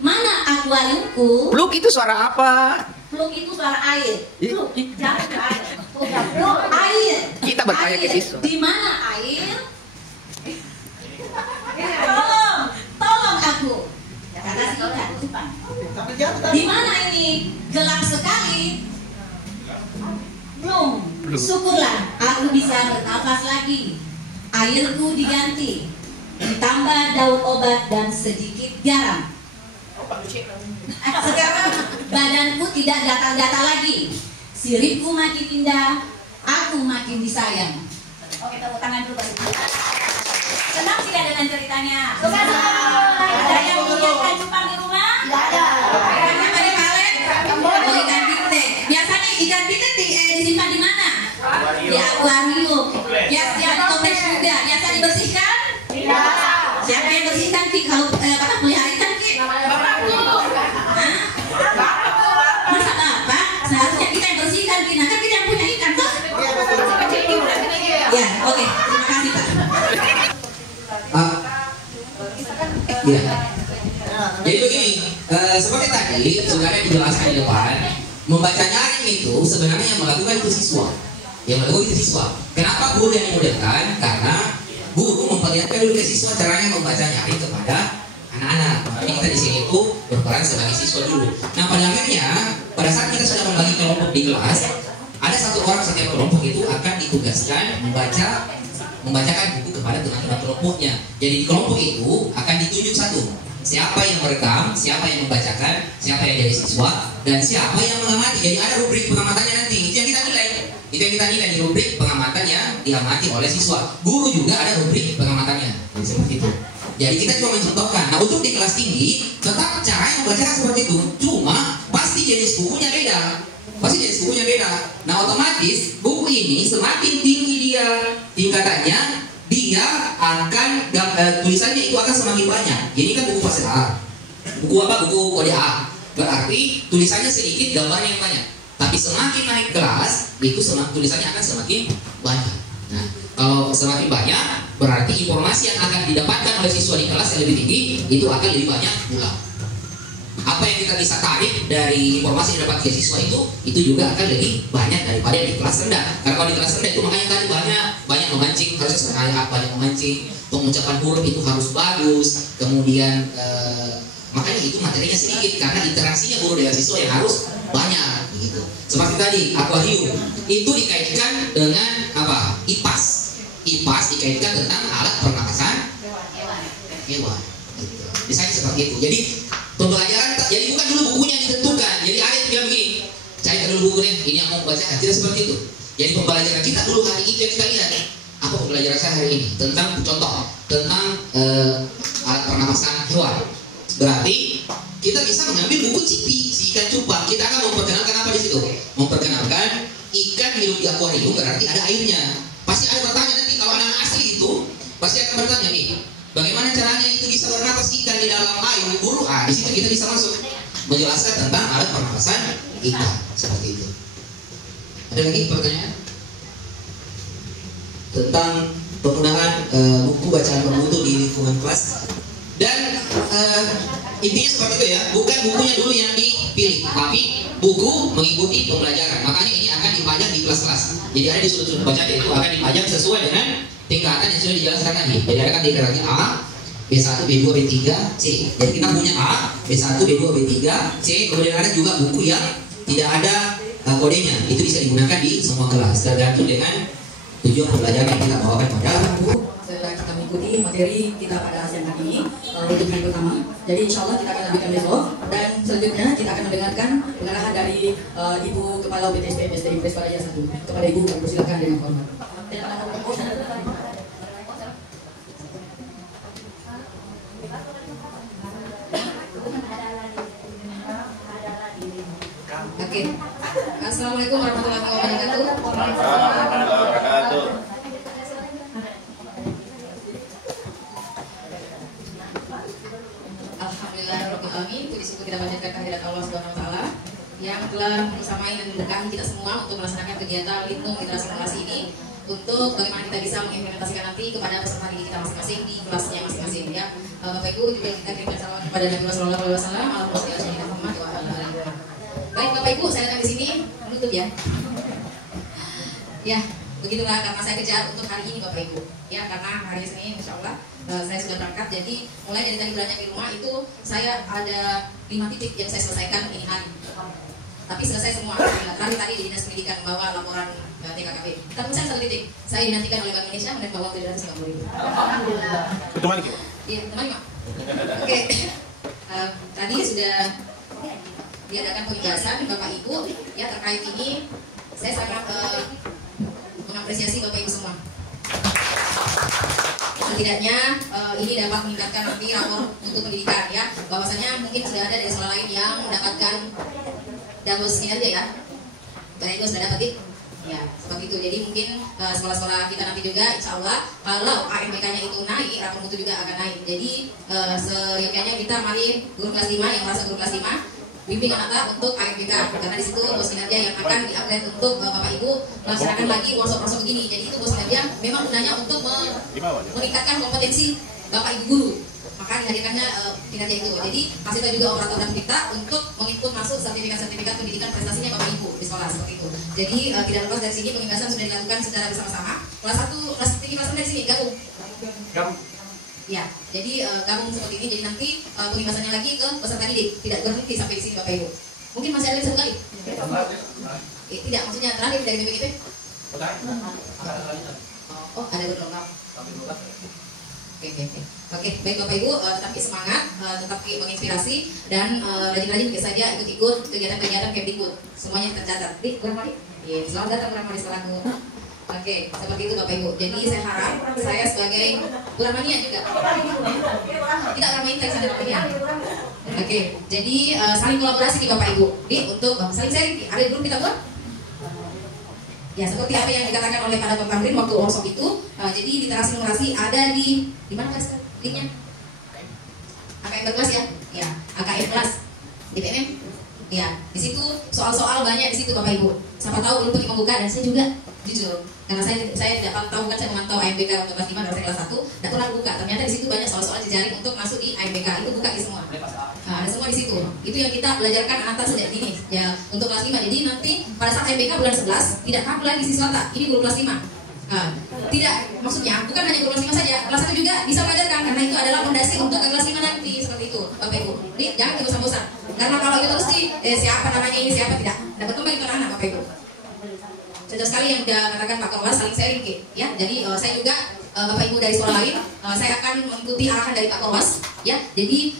Mana akuariumku? Pluk itu suara apa? Pluk itu suara air. Pluk, jangan ke air. Bro, Air. Kita bertanya ke Air. siswa. Di mana air? Tolong aku. Kata si ikan, lupa. Di mana ini? Gelap sekali. Belum. Syukurlah, aku bisa bernafas lagi. Airku diganti, ditambah daun obat dan sedikit garam. Sekarang badanku tidak gatal-gatal lagi. Siripku makin indah, aku makin disayang. Oke, tepuk tangan dulu. Senang tidak dengan ceritanya? Ada yang punya ikan cupang di rumah? Tidak ada. Ikannya pada kalen? Oh, ikan pite. Biasanya ikan pite disimpan di mana? Di akuarium. Biasa ditoples juga. Biasa dibersihkan? Tidak. Siapa yang bersihkan Ki? Kalau melihara ikan Ki? Bapakku. Hah? Masa bapak? Seharusnya kita yang bersihkan Ki. Nah kan kita yang punya ikan toh? Ya, oke. Terima kasih Pak. Iya. Jadi begini, seperti tadi sudah ada dijelaskan di depan, membaca nyaring itu sebenarnya yang melakukan itu siswa. Yang melakukan itu siswa. Kenapa guru yang memodelkan? Karena guru memperlihatkan dulu ke siswa caranya membaca nyaring kepada anak-anak. Makanya kita di sini itu berperan sebagai siswa dulu. Nah pada akhirnya, pada saat kita sudah membagi kelompok di kelas, ada satu orang setiap kelompok itu akan ditugaskan membacakan buku kepada teman-teman kelompoknya. Jadi di kelompok itu akan ditunjuk satu, siapa yang merekam, siapa yang membacakan, siapa yang jadi siswa, dan siapa yang mengamati. Jadi ada rubrik pengamatannya nanti. Itu yang kita nilai. Itu yang kita nilai di rubrik pengamatan yang diamati oleh siswa. Guru juga ada rubrik pengamatannya. Jadi seperti itu. Jadi kita cuma mencontohkan. Nah untuk di kelas tinggi tetap caranya membacakan seperti itu. Cuma pasti jenis bukunya beda. Pasti jenis bukunya beda. Nah otomatis buku ini semakin tinggi dia tingkatannya, dia akan tulisannya itu akan semakin banyak. Jadi kan buku fase A, buku apa? Buku kode A. Berarti tulisannya sedikit, gambarnya yang banyak. Tapi semakin naik kelas, itu tulisannya akan semakin banyak. Nah, kalau semakin banyak, berarti informasi yang akan didapatkan oleh siswa di kelas yang lebih tinggi itu akan lebih banyak pula. Apa yang kita bisa tarik dari informasi yang dapat siswa itu juga akan lebih banyak daripada di kelas rendah. Karena kalau di kelas rendah itu makanya tadi banyak memancing, harusnya sekali banyak memancing, pengucapan huruf itu harus bagus, kemudian makanya itu materinya sedikit karena interaksinya guru dengan siswa yang harus banyak gitu. Seperti tadi akuarium itu dikaitkan dengan apa? IPAS. IPAS dikaitkan tentang alat pernapasan hewan. Gitu. Misalnya seperti itu. Jadi pembelajaran jadi bukan dulu bukunya yang ditentukan. Jadi ada yang bilang begini, cari dulu bukunya, ini yang mau baca. Tidak seperti itu. Jadi pembelajaran kita dulu hari itu yang kita lihat. Apa pembelajaran saya hari ini? Tentang contoh, tentang alat pernapasan hewan. Berarti kita bisa mengambil buku cipi, si ikan cupang. Kita akan memperkenalkan apa di situ? Memperkenalkan ikan hidup di akuarium, berarti ada airnya. Pasti ada bertanya nanti kalau anak asli itu pasti akan bertanya nih, bagaimana caranya itu bisa bernapas ikan di dalam air? Guru, di situ kita bisa masuk menjelaskan tentang alat pernapasan ikan seperti itu. Ada lagi pertanyaan tentang penggunaan buku bacaan bermutu di lingkungan kelas? Dan intinya seperti itu ya, bukan bukunya dulu yang dipilih, tapi buku mengikuti pembelajaran. Makanya ini akan dipajang di kelas-kelas. Jadi ada di sudut-sudut bacaan itu akan dipajang sesuai dengan tingkatan yang sudah dijelaskan tadi. Jadi ada kan tingkatannya A, B1, B2, B3, C. Jadi kita punya A, B1, B2, B3, C. Kemudian ada juga buku yang tidak ada kodenya. Itu bisa digunakan di semua kelas, tergantung dengan tujuan pembelajaran yang kita bawakan pada buku. Setelah kita mengikuti materi kita pada siang hari ini untuk hari pertama, jadi insya Allah kita akan lanjutkan besok, dan selanjutnya kita akan mendengarkan pengarahan dari Ibu Kepala BTSP SDI Presparaya 1. Kepada Ibu, kami persilakan dengan hormat. Oke. Assalamualaikum warahmatullahi wabarakatuh. Alhamdulillahirobbilalamin. Puji syukur kita panjatkan kehadirat Allah Subhanahu Wa Taala yang telah bersamai dan memberkahi kita semua untuk melaksanakan kegiatan Litnum Mitra Simulasi ini, untuk bagaimana kita bisa mengimplementasikan nanti kepada peserta didik kita masing-masing di kelasnya masing-masing ya. Bapak Ibu juga kita kirimkan salam kepada Nabi Sallallahu Alaihi Wasallam. Baik Bapak Ibu, saya akan di sini menutup ya. Ya, begitulah karena saya kejar untuk hari ini Bapak Ibu. Ya, karena hari Senin insya Allah saya sudah berangkat. Jadi mulai dari tadi belajar di rumah itu saya ada 5 titik yang saya selesaikan ini hari. Tapi selesai semua. Terakhir tadi di Dinas Pendidikan membawa laporan TKKP. Tapi saya 1 titik. Saya dinantikan oleh Bank Indonesia menerima uang 350.000. Alhamdulillah. Itu mana gitu? Iya, teman-teman. Oke. Tadi sudah diadakan pembahasan Bapak Ibu ya terkait ini. Saya sangat mengapresiasi Bapak Ibu semua. Setidaknya ini dapat meningkatkan nanti rapor untuk pendidikan ya. Bahwasanya mungkin sudah ada dari sekolah lain yang mendapatkan double kinerja ya. Bapak Ibu sudah dapat ya seperti itu. Jadi mungkin sekolah-sekolah kita nanti juga insya Allah kalau AMBK-nya itu naik, rapor mutu juga akan naik. Jadi seyogyanya kita mari guru kelas 5 yang merasa guru kelas 5 bimbing anak untuk AMBK, karena di situ bos kinerja yang akan di-upgrade untuk Bapak Ibu melaksanakan lagi workshop-workshop begini. Jadi itu bos kinerja memang gunanya untuk meningkatkan kompetensi Bapak Ibu guru. Maka dihadirkannya kinerja itu. Jadi kasih tahu juga operator dan kita untuk menginput masuk sertifikat-sertifikat pendidikan prestasinya Bapak Ibu di sekolah seperti itu. Jadi tidak lepas dari sini pembahasan sudah dilakukan secara bersama-sama. Kelas 1, kelas 3, kelas 6 dari sini gabung. Ya, jadi gabung seperti ini. Jadi nanti pembahasannya lagi ke peserta didik, tidak berhenti sampai di sini Bapak Ibu. Mungkin masih ada yang 1 kali? Tidak, maksudnya terakhir dari BPKP? Oh, ada berlomba. Oke, baik Bapak Ibu, tetap semangat, tetap menginspirasi, dan rajin-rajin saja ikut-ikut kegiatan-kegiatan Kemdikbud. Semuanya tercatat. Kurang kali? Iya, selamat datang kurang kali sekolahku. Oke, seperti itu Bapak Ibu. Jadi saya harap saya sebagai Buramania juga. Kita orang main teks ada Bapak Ibu. Oke, jadi saling kolaborasi nih Bapak Ibu. Nih untuk saling sharing. Ada grup kita buat? Ya seperti apa yang dikatakan oleh para pembantu waktu workshop itu. Jadi literasi numerasi ada di mana guys? Linknya? AKM berkelas ya? Ya, AKM kelas di PMM. Ya, di situ soal-soal banyak di situ Bapak Ibu. Siapa tahu belum pergi membuka dan saya juga jujur karena saya tidak tahu kan saya memantau AMBK untuk kelas 5 dan kelas 1 tidak pernah buka. Ternyata di situ banyak soal-soal jejaring untuk masuk di AMBK itu buka di semua. Nah, ada semua di situ. Itu yang kita belajarkan anak sejak dini ya untuk kelas 5. Jadi nanti pada saat AMBK bulan 11 tidak kaku lagi siswa tak. Ini guru kelas 5. Tidak, maksudnya bukan hanya guru kelas 5 saja, kelas 1 juga bisa belajarkan karena itu adalah fondasi untuk ke kelas 5 nanti seperti itu Bapak Ibu. Ini jangan bosan-bosan. Karena kalau itu terus siapa namanya ini siapa tidak berkembang itu anak Bapak Ibu. Contoh sekali yang sudah katakan Pak Korwas saling sharing ya. Jadi saya juga Bapak Ibu dari sekolah lain saya akan mengikuti arahan dari Pak Korwas ya. Jadi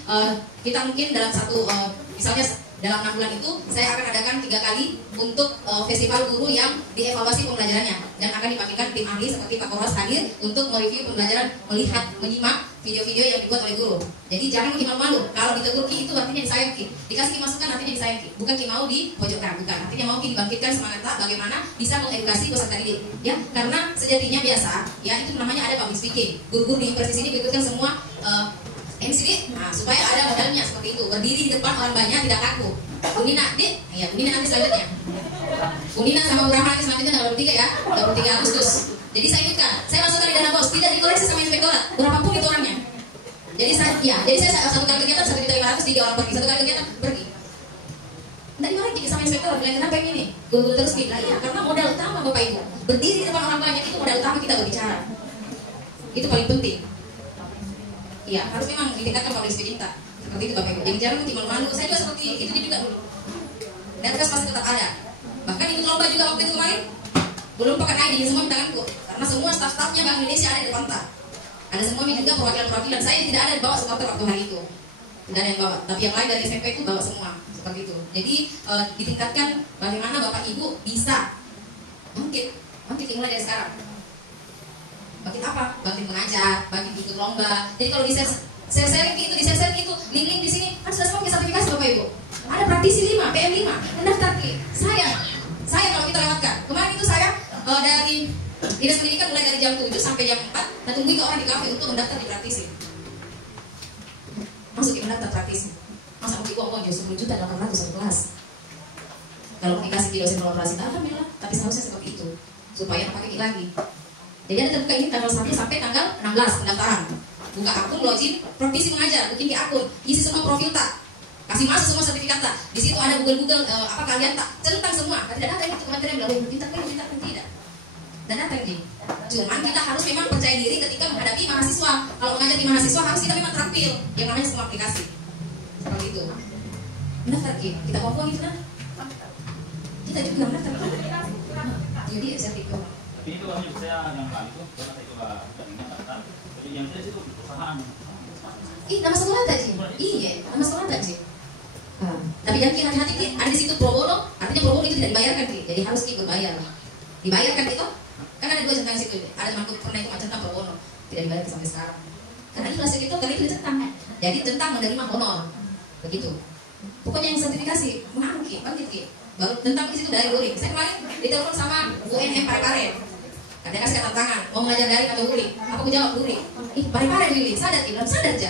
kita mungkin dalam satu misalnya dalam 6 bulan itu saya akan adakan 3 kali untuk festival guru yang dievaluasi pembelajarannya dan akan dipanggilkan tim ahli seperti Pak Korwas hadir untuk mereview pembelajaran, melihat, menyimak video-video yang dibuat oleh guru. Jadi jangan malu-malu. Kalau ditegur ki itu artinya disayang ki. Dikasih masukan artinya disayang ki. Bukan ki mau dipojokkan, bukan. Artinya mau ki dibangkitkan semangat bagaimana bisa mengedukasi peserta didik. Ya, karena sejatinya biasa, ya itu namanya ada public speaking. Guru-guru di universitas ini berikutkan semua MCD, nah, supaya ada modalnya seperti itu. Berdiri di depan orang banyak tidak kaku. Unina, Dik, ya Unina nanti selanjutnya. Unina sama Urama nanti selanjutnya tanggal 23 ya, 23 Agustus. Jadi saya ingatkan, saya masukkan di dana bos, tidak dikoreksi sama inspektorat, berapapun itu orangnya. Jadi saya satu kali kegiatan 1.500.000 3 orang pergi, satu kali kegiatan pergi. Nggak dimarahin sama inspektorat, bilang kenapa yang ini? Guru terus kita, ya karena modal utama Bapak Ibu. Berdiri di depan orang banyak itu modal utama kita berbicara. Itu paling penting. Iya, harus memang ditingkatkan public speaking kita. Seperti itu Bapak Ibu. Jadi jangan malu-malu. Saya juga seperti itu juga dulu. Dan terus masih tetap ada. Bahkan ikut lomba juga waktu itu kemarin. Belum pakai ID, semua di tanganku. Karena semua staff-staffnya Bank Indonesia ada di depan tak. Ada semua juga perwakilan-perwakilan. Saya tidak ada bawa supporter waktu hari itu. Tidak ada yang bawa. Tapi yang lain dari SMP itu bawa semua. Seperti itu. Jadi ditingkatkan bagaimana Bapak Ibu bisa bangkit mulai dari sekarang. Bangkit apa? Bangkit mengajar, bangkit ikut lomba. Jadi kalau di sharing itu, link-link di sini kan sudah semua punya sertifikasi Bapak Ibu. Ada praktisi 5, PM 5, mendaftar ki. Saya kalau kita lewatkan. Kemarin itu saya dari Dinas Pendidikan mulai dari jam 7 sampai jam 4 dan tungguin ke orang di kafe untuk mendaftar di praktisi. Masuk ke mendaftar praktisi. Masa mungkin uang 10.800.000 satu kelas. Kalau dikasih di dosen kolaborasi, alhamdulillah. Tapi seharusnya seperti itu supaya pakai lagi. Jadi ada terbuka ini tanggal 1 sampai tanggal 16 pendaftaran. Buka akun, login, profesi mengajar, bikin di akun, isi semua profil tak, kasih masuk semua sertifikat tak. Di situ ada Google apa kalian tak, centang semua. Tidak ada yang itu kementerian bilang pintar tidak. Dan ada ini. Cuman kita harus memang percaya diri ketika menghadapi mahasiswa. Kalau mengajar di mahasiswa harus kita memang terampil yang namanya semua aplikasi. Seperti itu. Mendaftar kita ngomong gitu kan? Kita juga mendaftar. Jadi sertifikat. Tapi itu hanya saya yang kali itu karena saya coba tadinya daftar. Jadi yang saya itu perusahaan. Nama sekolah tak sih? Iya, nama sekolah tak sih? Tapi jangan hati-hati ki, ada di situ pro bono, artinya pro bono itu tidak dibayarkan ki, jadi harus ki berbayar. Dibayarkan itu? Kan ada 2 centang situ, ada temanku pernah itu centang pro bono, tidak dibayar sampai sekarang. Karena ikhlas itu, karena itu centang. Jadi centang menerima honor, begitu. Pokoknya yang sertifikasi, menang ki, bangkit ki. Baru tentang di situ dari luring. Saya kemarin ditelepon sama UNM Parepare. Ada kasih tantangan, mau mengajar dari atau luring. Aku jawab luring. Parepare luring, sadar ki, belum sadar aja.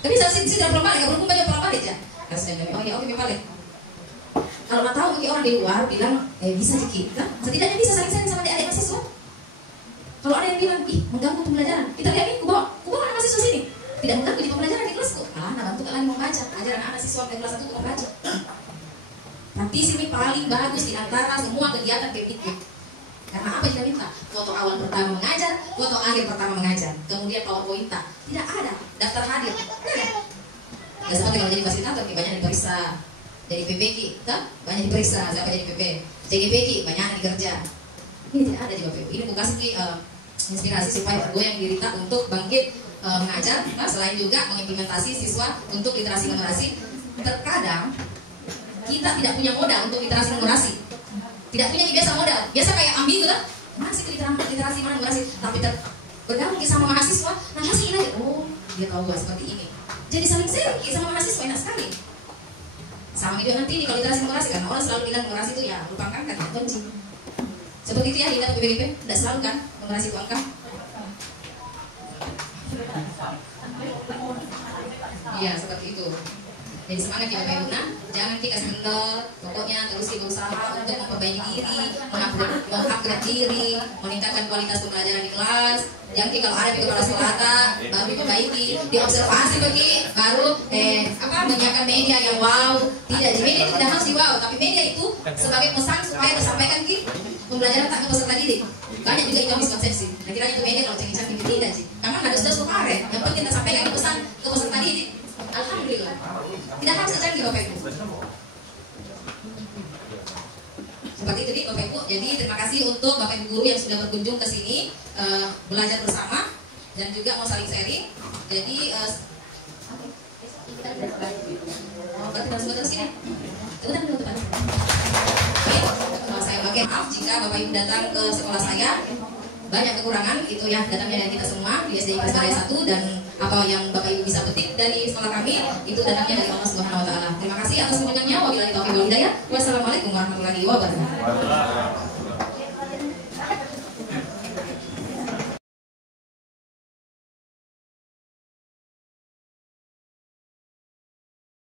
Tapi saya sih tidak belum balik, belum baca belum balik aja. Oh ya, oke balik. Kalau nggak tahu mungkin orang di luar bilang, bisa sih kita. Setidaknya bisa saling sama adik-adik mahasiswa. Kalau ada yang bilang, mengganggu pembelajaran, kita lihat nih, kubawa anak mahasiswa sini. Tidak mengganggu di pembelajaran di kelasku. Malah bantu kalian membaca, ajar anak siswa dari kelas 1 untuk membaca. Praktisi ini paling bagus di antara semua kegiatan PPT. Karena apa kita minta? Foto awal pertama mengajar, foto akhir pertama mengajar. Kemudian PowerPoint tidak ada, daftar hadir. Nah, seperti kalau jadi fasilitator, banyak diperiksa. Jadi PPK, banyak diperiksa. Siapa jadi PP? CGPK, banyak dikerja. Ini tidak ada juga PP. Ini bukan sih inspirasi supaya tergoyang diri kita untuk bangkit mengajar. Nah, selain juga mengimplementasi siswa untuk literasi numerasi. Terkadang kita tidak punya modal untuk literasi numerasi. Tidak punya biasa modal. Biasa kayak ambil gitu kan? Masih literasi mana numerasi, tapi bergabung sama mahasiswa, nah masih ini aja. Oh, dia tahu seperti ini. jadi saling sharing sama mahasiswa, enak sekali. Sama itu nanti di kalau literasi kan orang selalu bilang numerasi itu ya lupakan kata kunci. Seperti itu ya di data PPDP, tidak selalu kan numerasi itu angka. Iya seperti itu. Jadi semangat ya Bapak Ibu. Nah, jangan kita kendor, pokoknya terus kita berusaha untuk memperbaiki diri, mengupgrade diri, meningkatkan kualitas pembelajaran di kelas. Jangan kalau ada di kepala sekolah baru diperbaiki, diobservasi bagi baru menyiapkan media yang wow. Tidak, di media itu tidak harus di wow, tapi media itu sebagai pesan supaya disampaikan di pembelajaran tak ke peserta didik. Banyak juga itu miskonsepsi. Nah kira itu media kalau cengeng cengeng tidak sih, karena ada sudah kemarin. Yang penting kita sampaikan pesan ke peserta didik. Alhamdulillah. Tidak harus canggih Bapak Ibu. Seperti itu nih Bapak Ibu. Jadi terima kasih untuk Bapak Ibu guru yang sudah berkunjung ke sini belajar bersama dan juga mau saling sharing. Jadi berarti langsung ke sini. Teman-teman. Saya pakai maaf jika Bapak Ibu datang ke sekolah saya banyak kekurangan itu ya datangnya dari kita semua di SD Kelas 1 dan apa yang Bapak Ibu bisa petik dari sekolah kami itu datangnya dari Allah Subhanahu wa taala. Terima kasih atas kunjungannya. Wabillahi taufiq wal hidayah. Wassalamualaikum warahmatullahi wabarakatuh.